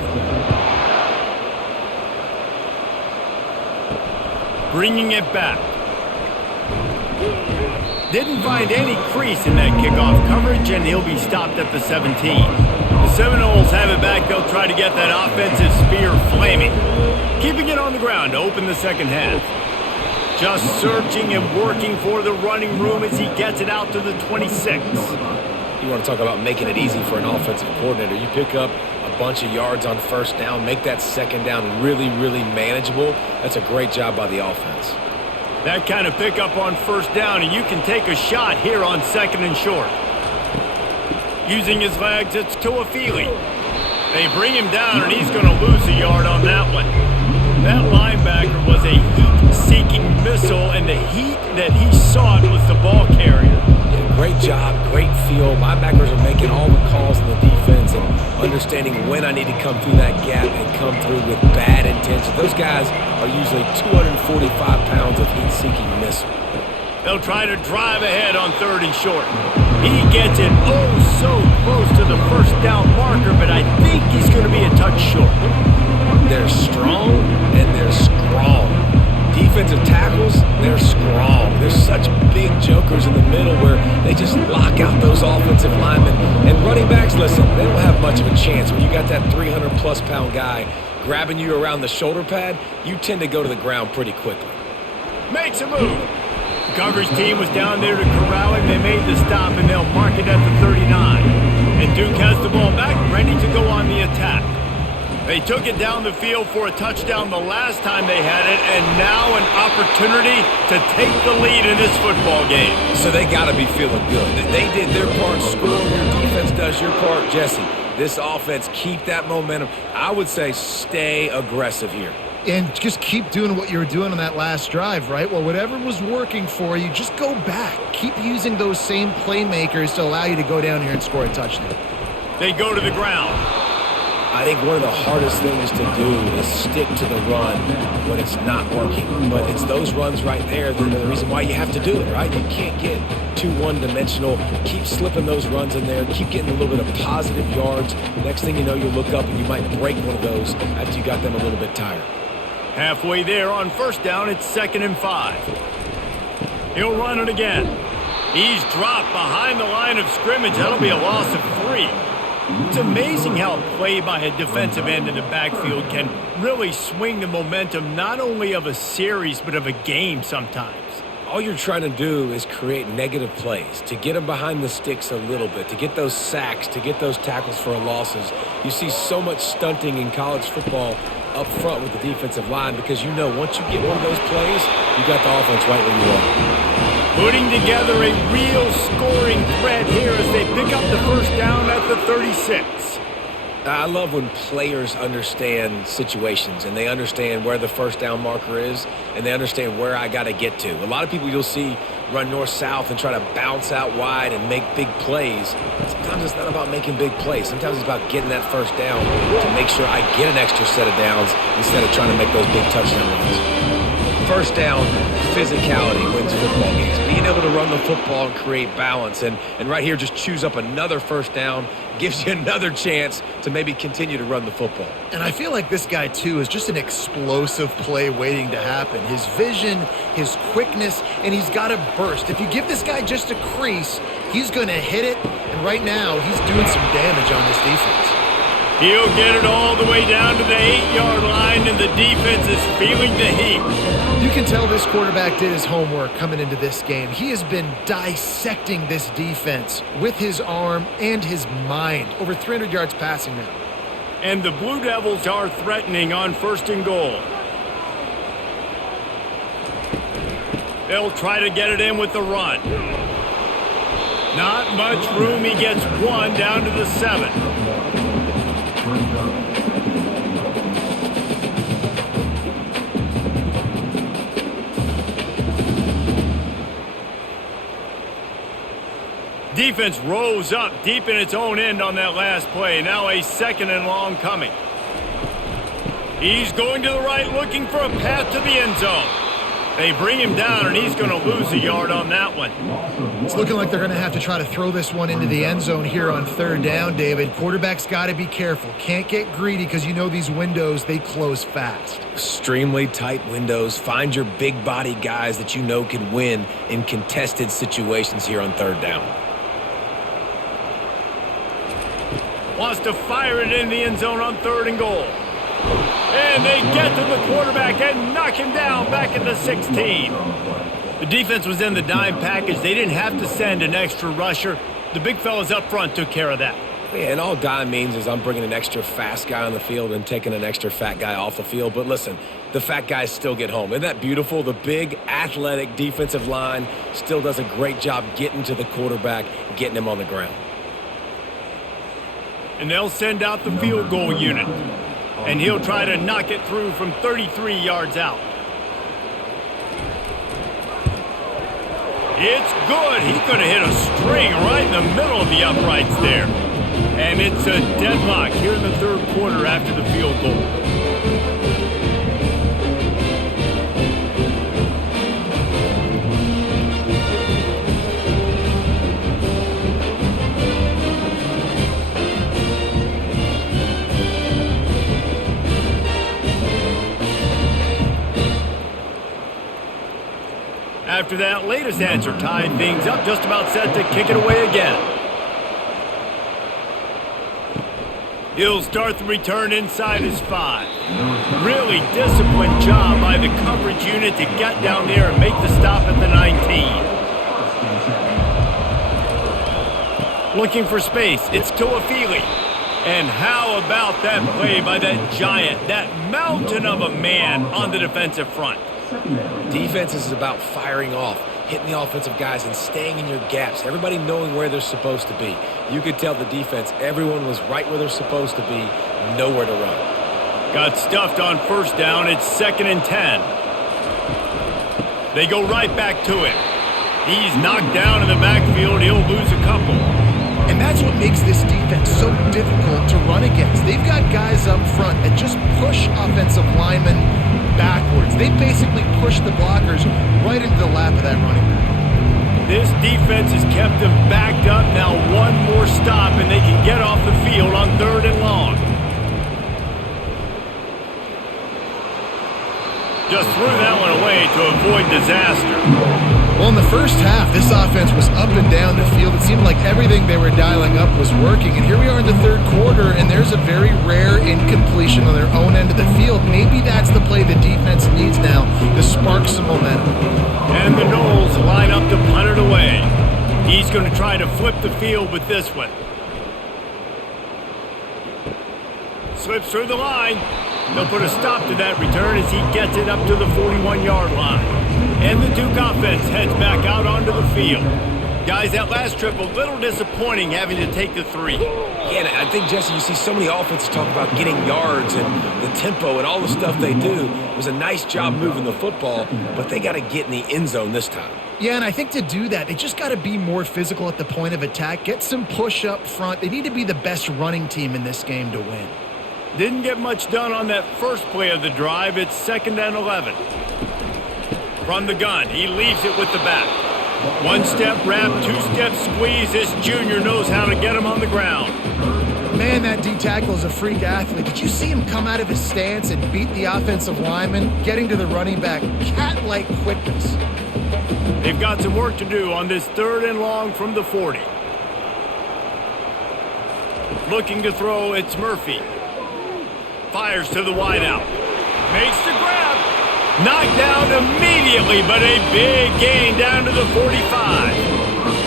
Bringing it back. Didn't find any crease in that kickoff coverage, and he'll be stopped at the 17. The Seminoles have it back. They'll try to get that offensive spear flaming. Keeping it on the ground to open the second half. Just searching and working for the running room as he gets it out to the 26. You want to talk about making it easy for an offensive coordinator. You pick up a bunch of yards on first down, make that second down really, really manageable. That's a great job by the offense. That kind of pickup on first down, and you can take a shot here on second and short. Using his legs, it's Tuafili. They bring him down, and he's going to lose a yard on that one. That linebacker was a heat heat-seeking missile, and the heat that he sought was the ball carrier. Yeah, great job, great feel. Linebackers are making all the calls in the defense and understanding when I need to come through that gap and come through with bad intention. Those guys are usually 245 pounds of heat-seeking missile. They'll try to drive ahead on 3rd and short. He gets it oh so close to the first down marker, but I think he's going to be a touch short. They're strong and they're strong. Defensive tackles, they're strong. There's such big jokers in the middle where they just lock out those offensive linemen. And running backs, listen, they don't have much of a chance. When you got that 300-plus pound guy grabbing you around the shoulder pad, you tend to go to the ground pretty quickly. Makes a move. The coverage team was down there to corral him. They made the stop, and they'll mark it at the 39. And Duke has the ball back, ready to go on the attack. They took it down the field for a touchdown the last time they had it, and now an opportunity to take the lead in this football game. So they got to be feeling good. They did their part, score. Your defense does your part. Jesse, this offense, keep that momentum. I would say stay aggressive here. And just keep doing what you were doing on that last drive, right? Well, whatever was working for you, just go back. Keep using those same playmakers to allow you to go down here and score a touchdown. They go to the ground. I think one of the hardest things to do is stick to the run when it's not working. But it's those runs right there that are the reason why you have to do it, right? You can't get too one-dimensional. Keep slipping those runs in there. Keep getting a little bit of positive yards. Next thing you know, you'll look up and you might break one of those after you got them a little bit tired. Halfway there on 1st down, it's 2nd and 5. He'll run it again. He's dropped behind the line of scrimmage. That'll be a loss of 3. It's amazing how a play by a defensive end in the backfield can really swing the momentum not only of a series but of a game sometimes. All you're trying to do is create negative plays, to get them behind the sticks a little bit, to get those sacks, to get those tackles for losses. You see so much stunting in college football up front with the defensive line because you know once you get one of those plays, you got the offense right where you want. Putting together a real scoring threat here as they pick up the 1st down at the 36. I love when players understand situations and they understand where the 1st down marker is and they understand where I got to get to. A lot of people you'll see run north-south and try to bounce out wide and make big plays. Sometimes it's not about making big plays. Sometimes it's about getting that 1st down to make sure I get an extra set of downs instead of trying to make those big touchdown runs. 1st down, physicality wins football games. Being able to run the football and create balance. And right here, just choose up another 1st down, gives you another chance to maybe continue to run the football. And I feel like this guy, too, is just an explosive play waiting to happen. His vision, his quickness, and he's got a burst. If you give this guy just a crease, he's going to hit it. And right now, he's doing some damage on this defense. He'll get it all the way down to the 8-yard line, and the defense is feeling the heat. You can tell this quarterback did his homework coming into this game. He has been dissecting this defense with his arm and his mind. Over 300 yards passing now. And the Blue Devils are threatening on 1st and goal. They'll try to get it in with the run. Not much room. He gets 1 down to the 7. Defense rose up deep in its own end on that last play. Now a 2nd and long coming. He's going to the right, looking for a path to the end zone. They bring him down, and he's going to lose a yard on that one. It's looking like they're going to have to try to throw this one into the end zone here on 3rd down, David. Quarterback's got to be careful. Can't get greedy because you know these windows, they close fast. Extremely tight windows. Find your big body guys that you know can win in contested situations here on 3rd down. Wants to fire it in the end zone on 3rd and goal. And they get to the quarterback and knock him down back at the 16. The defense was in the dime package. They didn't have to send an extra rusher. The big fellas up front took care of that. Yeah, and all dime means is I'm bringing an extra fast guy on the field and taking an extra fat guy off the field. But listen, the fat guys still get home. Isn't that beautiful? The big, athletic defensive line still does a great job getting to the quarterback, getting him on the ground. And they'll send out the field goal unit. And he'll try to knock it through from 33 yards out. It's good. He's going to hit a string right in the middle of the uprights there. And it's a deadlock here in the third quarter after the field goal. After that latest answer tied things up, just about set to kick it away again. He'll start the return inside his 5. Really disciplined job by the coverage unit to get down there and make the stop at the 19. Looking for space, it's Tuafili. And how about that play by that giant, that mountain of a man on the defensive front? Defense is about firing off, hitting the offensive guys, and staying in your gaps. Everybody knowing where they're supposed to be. You could tell the defense, everyone was right where they're supposed to be, nowhere to run. Got stuffed on first down. It's 2nd and 10. They go right back to him. He's knocked down in the backfield. He'll lose a couple. And that's what makes this defense so difficult to run against. They've got guys up front that just push offensive linemen backwards. They basically push the blockers right into the lap of that running back. This defense has kept them backed up. Now one more stop and they can get off the field on 3rd and long. Just threw that one away to avoid disaster. Well, in the first half, this offense was up and down the field. It seemed like everything they were dialing up was working. And here we are in the third quarter, and there's a very rare incompletion on their own end of the field. Maybe that's the play the defense needs now to spark some momentum. And the Knowles line up to punt it away. He's going to try to flip the field with this one. Slips through the line. They'll put a stop to that return as he gets it up to the 41-yard line. And the Duke offense heads back out onto the field. Guys, that last trip, a little disappointing having to take the 3. Yeah, and I think, Jesse, you see so many offenses talk about getting yards and the tempo and all the stuff they do. It was a nice job moving the football, but they got to get in the end zone this time. Yeah, and I think to do that, they just got to be more physical at the point of attack, get some push up front. They need to be the best running team in this game to win. Didn't get much done on that first play of the drive. It's 2nd and 11. From the gun, he leaves it with the back. 1-step wrap, 2-step squeeze. This junior knows how to get him on the ground. Man, that D tackle is a freak athlete. Did you see him come out of his stance and beat the offensive lineman, getting to the running back? Cat-like quickness. They've got some work to do on this 3rd and long from the 40. Looking to throw, it's Murphy. Fires to the wideout. Makes the grab. Knocked down immediately, but a big gain down to the 45.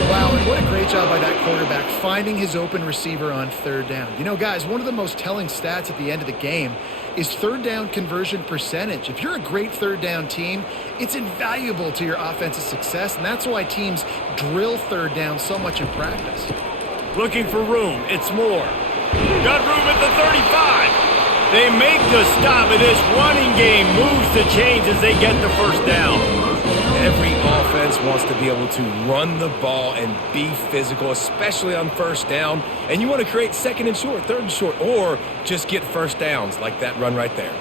Wow, and what a great job by that quarterback finding his open receiver on 3rd down. You know, guys, one of the most telling stats at the end of the game is 3rd down conversion percentage. If you're a great 3rd down team, it's invaluable to your offensive success, and that's why teams drill 3rd down so much in practice. Looking for room, it's Moore. Got room at the 35. They make the stop, and this running game moves the chains as they get the first down. Every offense wants to be able to run the ball and be physical, especially on first down. And you want to create 2nd and short, 3rd and short, or just get first downs like that run right there.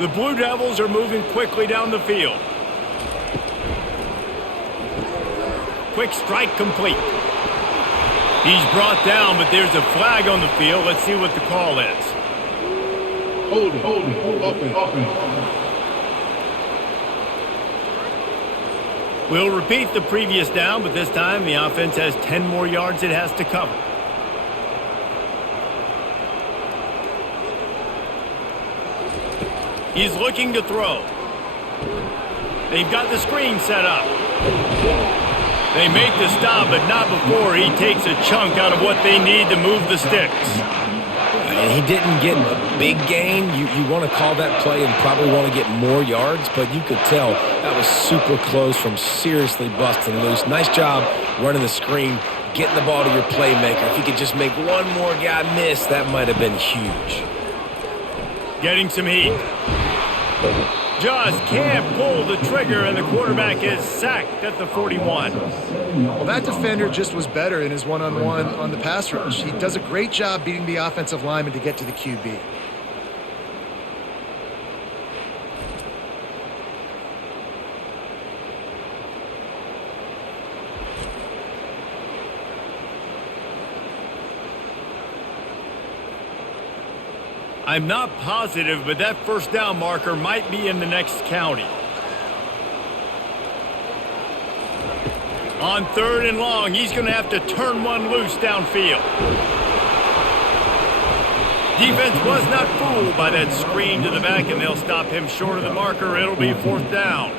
The Blue Devils are moving quickly down the field. Quick strike complete. He's brought down, but there's a flag on the field. Let's see what the call is. Hold it. Offense. We'll repeat the previous down, but this time the offense has 10 more yards it has to cover. He's looking to throw. They've got the screen set up. They make the stop, but not before he takes a chunk out of what they need to move the sticks. And he didn't get a big gain. You want to call that play and probably want to get more yards, but you could tell that was super close from seriously busting loose. Nice job running the screen, getting the ball to your playmaker. If he could just make one more guy miss, that might have been huge. Getting some heat. just can't pull the trigger, and the quarterback is sacked at the 41. Well, that defender just was better in his one-on-one on the pass rush. He does a great job beating the offensive lineman to get to the QB. I'm not positive, but that first down marker might be in the next county. On 3rd and long, he's going to have to turn one loose downfield. Defense was not fooled by that screen to the back, and they'll stop him short of the marker. It'll be 4th down.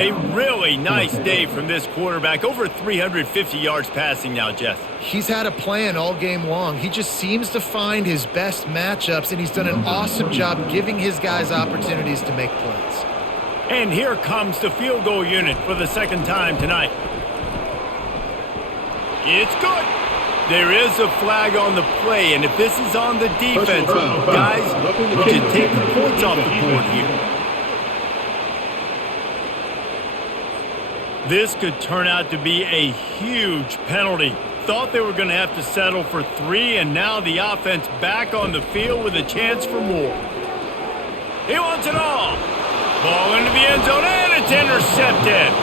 A really nice day from this quarterback. Over 350 yards passing now, Jeff. He's had a plan all game long. He just seems to find his best matchups, and he's done an awesome job giving his guys opportunities to make plays. And here comes the field goal unit for the 2nd time tonight. It's good. There is a flag on the play, and if this is on the defense, guys, we can take the points off the board here. This could turn out to be a huge penalty. Thought they were going to have to settle for 3, and now the offense back on the field with a chance for more. He wants it all. Ball into the end zone, and it's intercepted.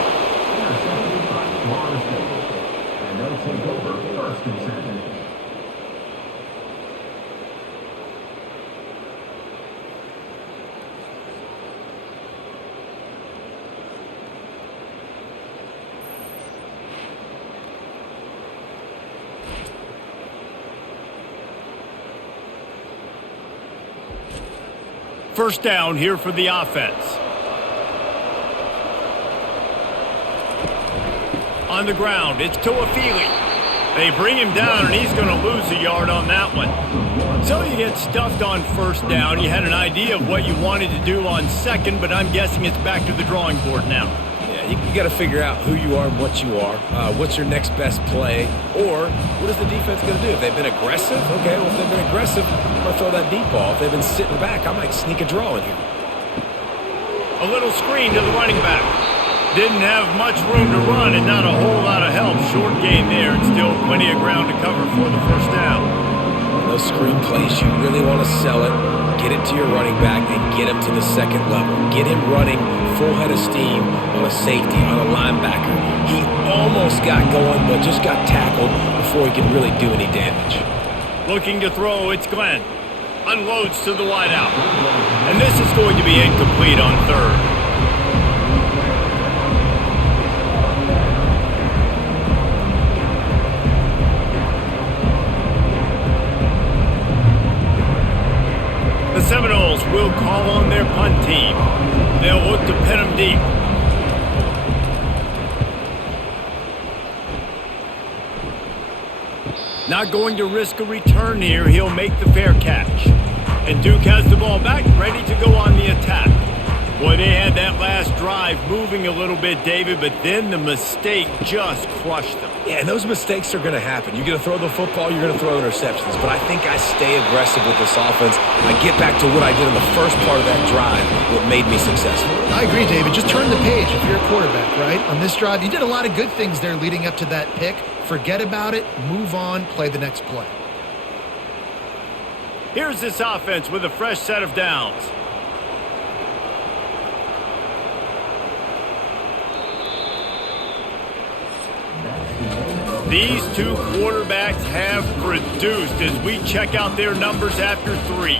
First down here for the offense. On the ground, it's Toafili. They bring him down, and he's going to lose a yard on that one. So you get stuffed on first down. You had an idea of what you wanted to do on 2nd, but I'm guessing it's back to the drawing board now. You got to figure out who you are and what you are. What's your next best play? Or what is the defense going to do? If they've been aggressive, okay, well, if they've been aggressive, I'm going to throw that deep ball. If they've been sitting back, I might sneak a draw in here. A little screen to the running back. Didn't have much room to run and not a whole lot of help. Short gain there, and still plenty of ground to cover for the first down. Those screen plays, you really want to sell it, get it to your running back, and get him to the 2nd level. Get him running full head of steam on a safety, on a linebacker. He almost got going, but just got tackled before he could really do any damage. Looking to throw, it's Glenn. Unloads to the wideout. And this is going to be incomplete on 3rd. The Seminoles will call on their punt team. They'll look to pin them deep. Not going to risk a return here. He'll make the fair catch. And Duke has the ball back, ready to go on the attack. Boy, they had that last drive moving a little bit, David, but then the mistake just crushed them. Yeah, and those mistakes are going to happen. You're going to throw the football, you're going to throw interceptions. But I think I stay aggressive with this offense. I get back to what I did in the first part of that drive, what made me successful. I agree, David. Just turn the page if you're a quarterback, right? On this drive, you did a lot of good things there leading up to that pick. Forget about it, move on, play the next play. Here's this offense with a fresh set of downs. These two quarterbacks have produced as we check out their numbers after 3.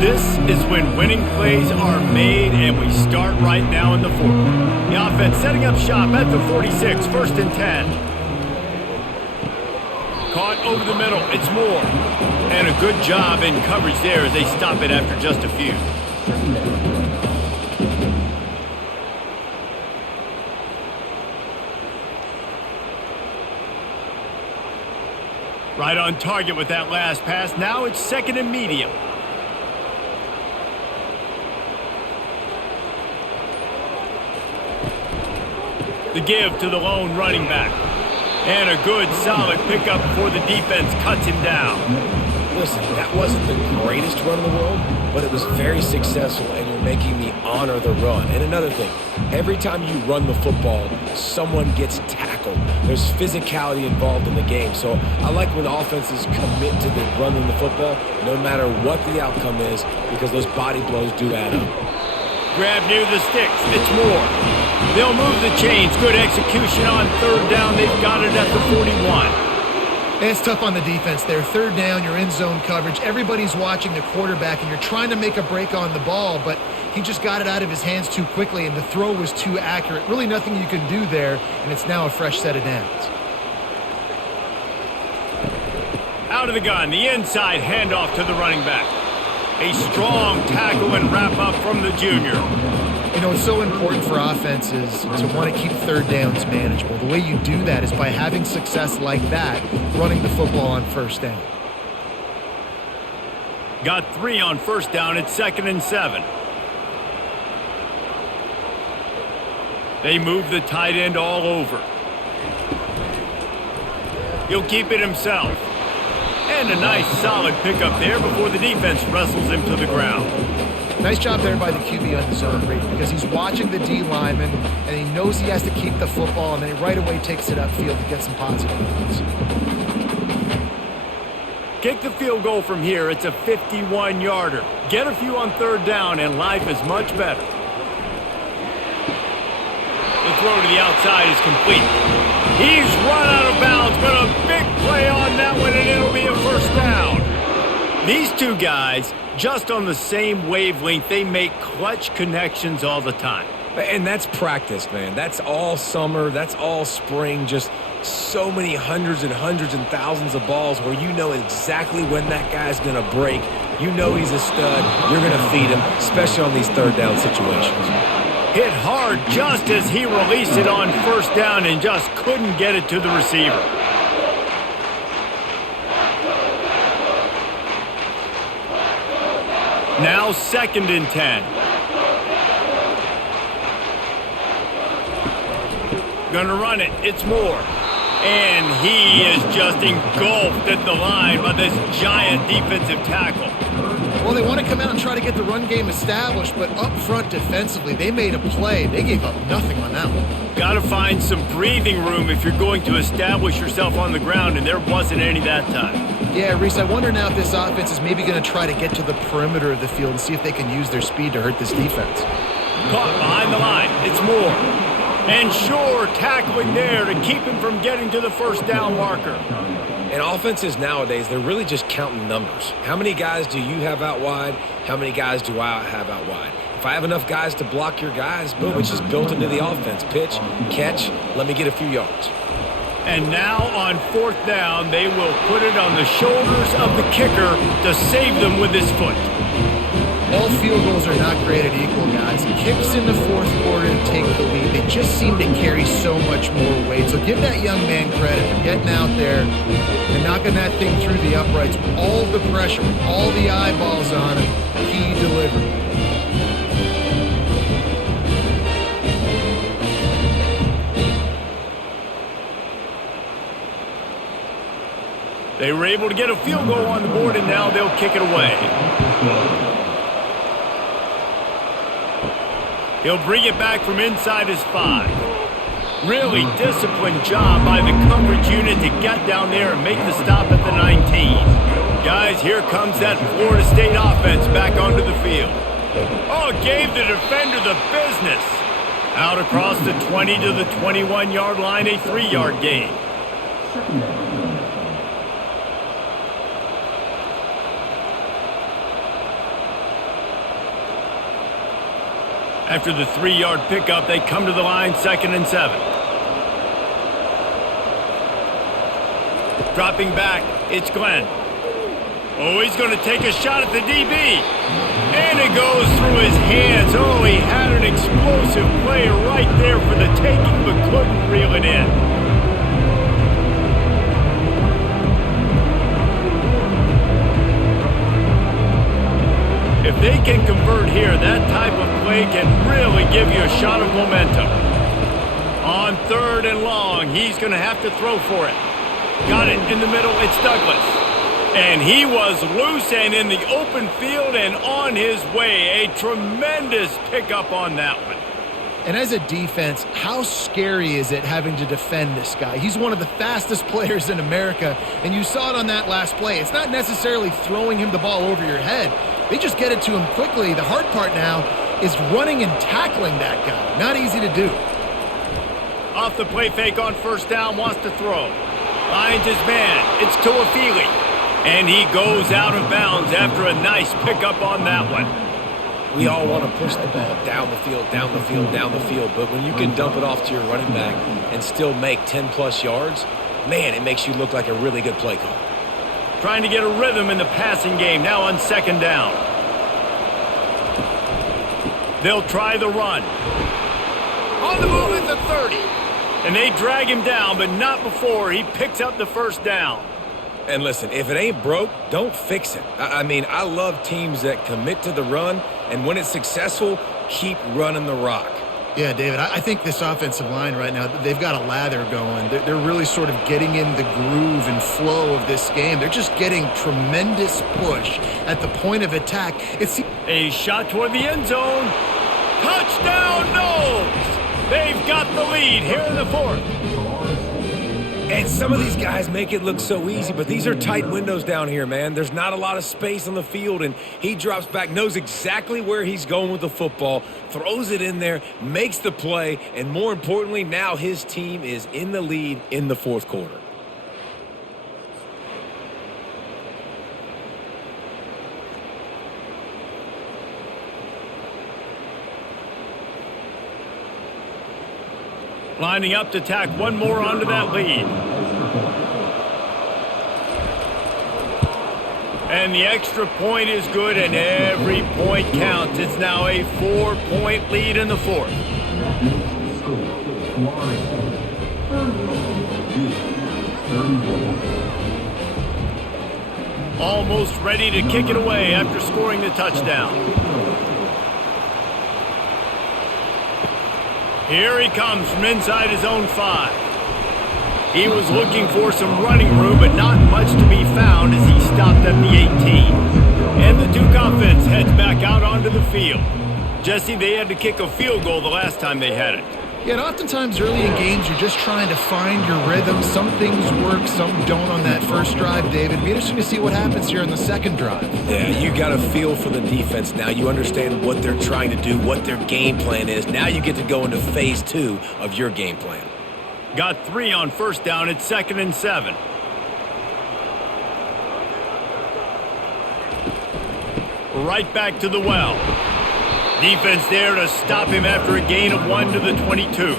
This is when winning plays are made, and we start right now in the 4th. The offense setting up shop at the 46, 1st and 10. Caught over the middle, it's Moore. And a good job in coverage there as they stop it after just a few. Right on target with that last pass. Now it's 2nd and medium. The give to the lone running back. And a good, solid pickup before the defense cuts him down. Listen, that wasn't the greatest run in the world, but it was very successful, and you're making me honor the run. And another thing, every time you run the football, someone gets tackled. There's physicality involved in the game. So I like when offenses commit to the running the football, no matter what the outcome is, because those body blows do add up. Grab near the sticks. It's Moore. They'll move the chains. Good execution on third down. They've got it at the 41. It's tough on the defense there. Third down, you're in zone coverage. Everybody's watching the quarterback, and you're trying to make a break on the ball, but he just got it out of his hands too quickly, and the throw was too accurate. Really nothing you can do there, and it's now a fresh set of downs. Out of the gun, the inside handoff to the running back. A strong tackle and wrap-up from the junior. You know, it's so important for offenses to want to keep third downs manageable. The way you do that is by having success like that, running the football on first down. Got 3 on first down. It's 2nd and 7. They move the tight end all over. He'll keep it himself. And a nice solid pickup there before the defense wrestles him to the ground. Nice job there by the QB on the zone read, because he's watching the D lineman and he knows he has to keep the football, and then he right away takes it upfield to get some positive points. Kick the field goal from here. It's a 51-yarder. Get a few on third down and life is much better. The throw to the outside is complete. He's run out of bounds, but a big play on that one, and it'll be a first down. These two guys, just on the same wavelength, they make clutch connections all the time. And that's practice, man. That's all summer. That's all spring. Just so many hundreds and thousands of balls where you know exactly when that guy's going to break. You know he's a stud. You're going to feed him, especially on these third down situations. Hit hard just as he released it on first down and just couldn't get it to the receiver. Now 2nd and 10. Gonna run it. It's Moore. And he is just engulfed at the line by this giant defensive tackle. Well, they want to come out and try to get the run game established, but up front defensively, they made a play. They gave up nothing on that one. Got to find some breathing room if you're going to establish yourself on the ground, and there wasn't any that time. Yeah, Reese, I wonder now if this offense is maybe going to try to get to the perimeter of the field and see if they can use their speed to hurt this defense. Caught behind the line. It's Moore. And Shore tackling there to keep him from getting to the first down marker. And offenses nowadays, they're really just counting numbers. How many guys do you have out wide? How many guys do I have out wide? If I have enough guys to block your guys, boom, it's just built into the offense. Pitch, catch, let me get a few yards. And now on 4th down, they will put it on the shoulders of the kicker to save them with his foot. All field goals are not created equal, guys. Kicks in the fourth quarter to take the lead. They just seem to carry so much more weight. So give that young man credit for getting out there and knocking that thing through the uprights with all the pressure, with all the eyeballs on him. He delivered. They were able to get a field goal on the board, and now they'll kick it away. He'll bring it back from inside his 5. Really disciplined job by the coverage unit to get down there and make the stop at the 19. Guys, here comes that Florida State offense back onto the field. Oh, gave the defender the business. Out across the 20 to the 21-yard line, a 3-yard gain. After the 3-yard pickup, they come to the line, 2nd and 7. Dropping back, it's Glenn. Oh, he's going to take a shot at the DB. And it goes through his hands. Oh, he had an explosive play right there for the taking, but couldn't reel it in. If they can convert here, that type of play can really give you a shot of momentum. On 3rd and long, he's going to have to throw for it. Got it in the middle. It's Douglas. And he was loose and in the open field and on his way. A tremendous pickup on that one. And as a defense, how scary is it having to defend this guy? He's one of the fastest players in America, and you saw it on that last play. It's not necessarily throwing him the ball over your head. They just get it to him quickly. The hard part now is running and tackling that guy. Not easy to do. Off the play fake on 1st down, wants to throw. Finds his man. It's Tuafili. And he goes out of bounds after a nice pickup on that one. We all want to push the ball down the field, down the field, down the field. But when you can dump it off to your running back and still make 10-plus yards, man, it makes you look like a really good play call. Trying to get a rhythm in the passing game now on 2nd down. They'll try the run. On the move at the 30. And they drag him down, but not before he picks up the 1st down. And listen, if it ain't broke, don't fix it. I mean, I love teams that commit to the run, and when it's successful, keep running the rock. Yeah, David, I think this offensive line right now, they've got a lather going. They're really sort of getting in the groove and flow of this game. They're just getting tremendous push at the point of attack. It's a shot toward the end zone. Touchdown, Noles! They've got the lead here in the 4th. And some of these guys make it look so easy, but these are tight windows down here, man. There's not a lot of space on the field, and he drops back, knows exactly where he's going with the football, throws it in there, makes the play, and more importantly, now his team is in the lead in the 4th quarter. Lining up to tack one more onto that lead. And the extra point is good, and every point counts. It's now a 4-point lead in the 4th. Almost ready to kick it away after scoring the touchdown. Here he comes from inside his own 5. He was looking for some running room, but not much to be found as he stopped at the 18. And the Duke offense heads back out onto the field. Jesse, they had to kick a field goal the last time they had it. Yeah, and oftentimes early in games, you're just trying to find your rhythm. Some things work, some don't on that first drive, David. It'll be interesting to see what happens here in the 2nd drive. Yeah, you got a feel for the defense now. You understand what they're trying to do, what their game plan is. Now you get to go into phase 2 of your game plan. Got 3 on 1st down. It's 2nd and 7. Right back to the well. Defense there to stop him after a gain of 1 to the 22.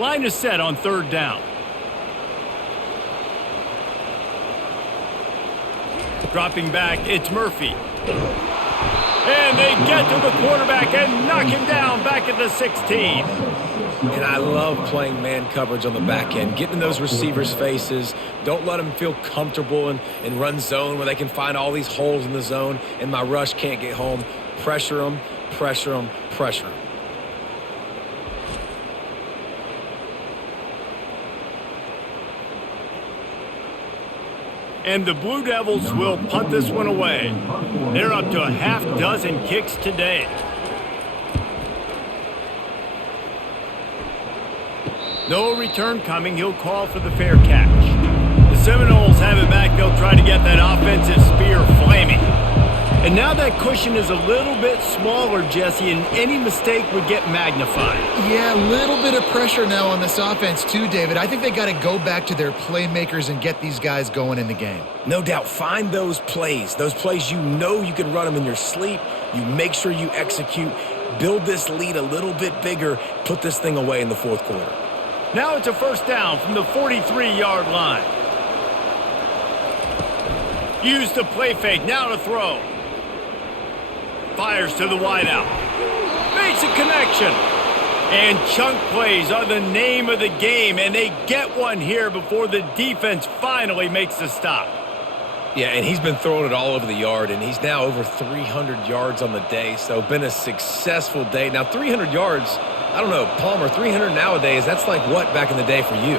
Line is set on 3rd down. Dropping back, it's Murphy. And they get to the quarterback and knock him down back at the 16. And I love playing man coverage on the back end, getting in those receivers' faces. Don't let them feel comfortable in run zone where they can find all these holes in the zone and my rush can't get home. Pressure them, pressure them, pressure them. And the Blue Devils will punt this one away. They're up to a half-dozen kicks today. No return coming. He'll call for the fair catch. The Seminoles have it back. They'll try to get that offensive spear flaming. And now that cushion is a little bit smaller, Jesse, and any mistake would get magnified. Yeah, a little bit of pressure now on this offense too, David. I think they got to go back to their playmakers and get these guys going in the game. No doubt. Find those plays you know you can run them in your sleep. You make sure you execute. Build this lead a little bit bigger. Put this thing away in the 4th quarter. Now it's a 1st down from the 43-yard line. Use the play fake. Now to throw. Fires to the wideout. Makes a connection. And chunk plays are the name of the game, and they get one here before the defense finally makes a stop. Yeah, and he's been throwing it all over the yard, and he's now over 300 yards on the day, so been a successful day. Now, 300 yards, I don't know, Palmer, 300 nowadays, that's like what back in the day for you?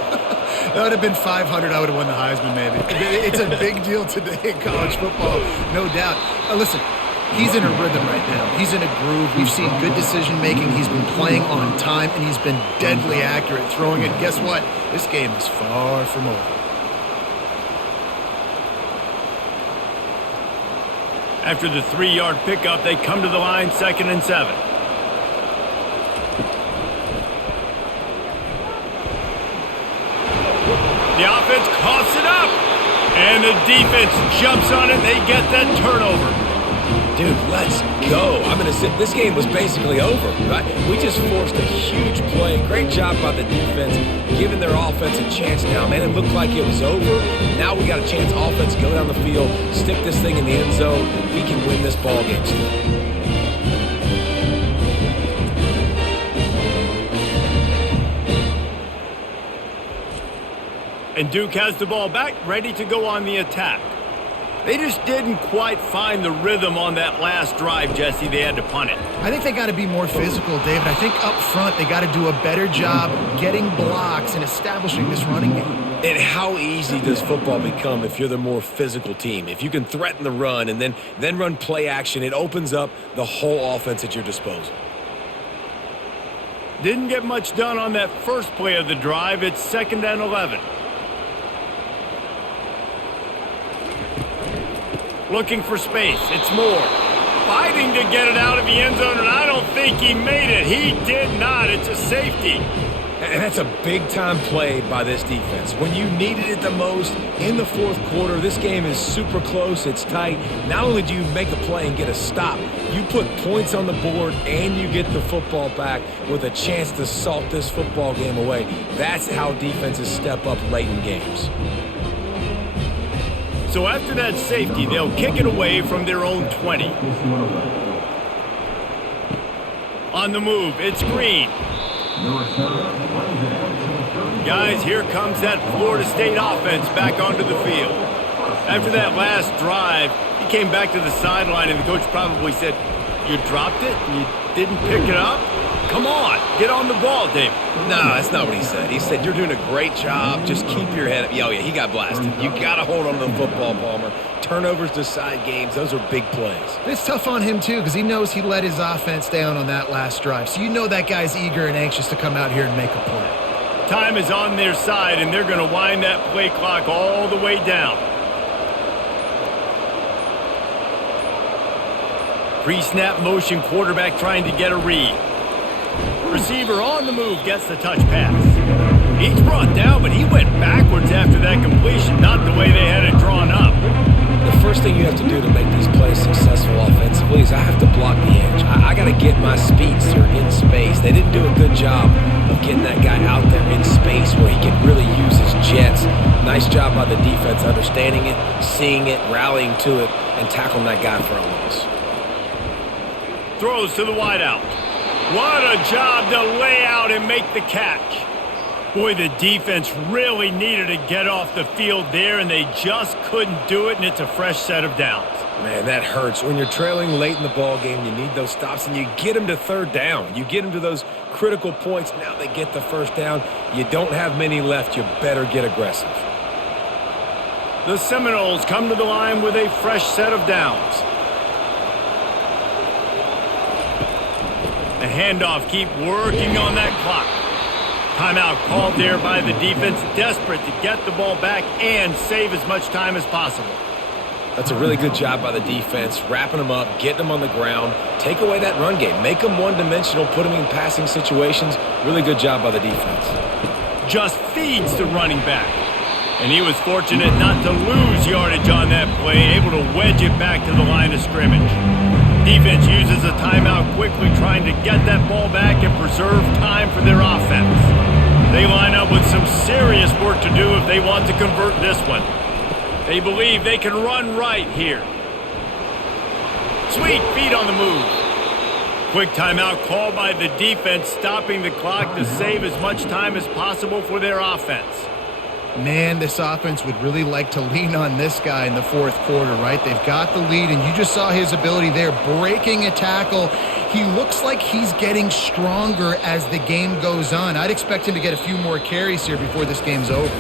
That would have been 500. I would have won the Heisman, maybe. It's a big deal today in college football, no doubt. Listen, he's in a rhythm right now. He's in a groove. We've seen good decision-making. He's been playing on time, and he's been deadly accurate throwing it. Guess what? This game is far from over. After the 3-yard pickup, they come to the line, 2nd and 7. The offense coughs it up, and the defense jumps on it. They get that turnover. Dude, let's go. I'm going to say this game was basically over, right? We just forced a huge play. Great job by the defense, giving their offense a chance now. Man, it looked like it was over. Now we got a chance. Offense, go down the field, stick this thing in the end zone. We can win this ball game still. And Duke has the ball back, ready to go on the attack. They just didn't quite find the rhythm on that last drive, Jesse. They had to punt it. I think they got to be more physical, David. I think up front they got to do a better job getting blocks and establishing this running game. And how easy does football become if you're the more physical team? If you can threaten the run and then run play action, it opens up the whole offense at your disposal. Didn't get much done on that first play of the drive. It's 2nd and 11. Looking for space. It's Moore. Fighting to get it out of the end zone, and I don't think he made it. He did not. It's a safety. And that's a big-time play by this defense. When you needed it the most in the 4th quarter, this game is super close. It's tight. Not only do you make a play and get a stop, you put points on the board and you get the football back with a chance to salt this football game away. That's how defenses step up late in games. So after that safety, they'll kick it away from their own 20. On the move, it's Green. Guys, here comes that Florida State offense back onto the field. After that last drive, he came back to the sideline, and the coach probably said, "You dropped it? You didn't pick it up? Come on, get on the ball, Dave." No, that's not what he said. He said, "You're doing a great job. Just keep your head up." Oh, yeah, he got blasted. You got to hold on to the football, Palmer. Turnovers decide games. Those are big plays. It's tough on him, too, because he knows he let his offense down on that last drive. So you know that guy's eager and anxious to come out here and make a play. Time is on their side, and they're going to wind that play clock all the way down. Pre-snap motion, quarterback trying to get a read. Receiver on the move gets the touch pass. He's brought down, but he went backwards after that completion, not the way they had it drawn up. The first thing you have to do to make these plays successful offensively is I have to block the edge. I got to get my speedster in space. They didn't do a good job of getting that guy out there in space where he can really use his jets. Nice job by the defense understanding it, seeing it, rallying to it, and tackling that guy for a loss. Throws to the wideout. What a job to lay out and make the catch. Boy, the defense really needed to get off the field there, and they just couldn't do it, and it's a fresh set of downs. Man, that hurts. When you're trailing late in the ball game, you need those stops, and you get them to 3rd down. You get them to those critical points. Now they get the 1st down. You don't have many left. You better get aggressive. The Seminoles come to the line with a fresh set of downs. The handoff, keep working on that clock. Timeout called there by the defense, desperate to get the ball back and save as much time as possible. That's a really good job by the defense, wrapping them up, getting them on the ground, take away that run game, make them one-dimensional, put them in passing situations. Really good job by the defense. Just feeds the running back. And he was fortunate not to lose yardage on that play, able to wedge it back to the line of scrimmage. Defense uses a timeout quickly, trying to get that ball back and preserve time for their offense. They line up with some serious work to do if they want to convert this one. They believe they can run right here. Sweet feet on the move. Quick timeout called by the defense, stopping the clock to save as much time as possible for their offense. Man, this offense would really like to lean on this guy in the fourth quarter, right? They've got the lead, and you just saw his ability there, breaking a tackle. He looks like he's getting stronger as the game goes on. I'd expect him to get a few more carries here before this game's over.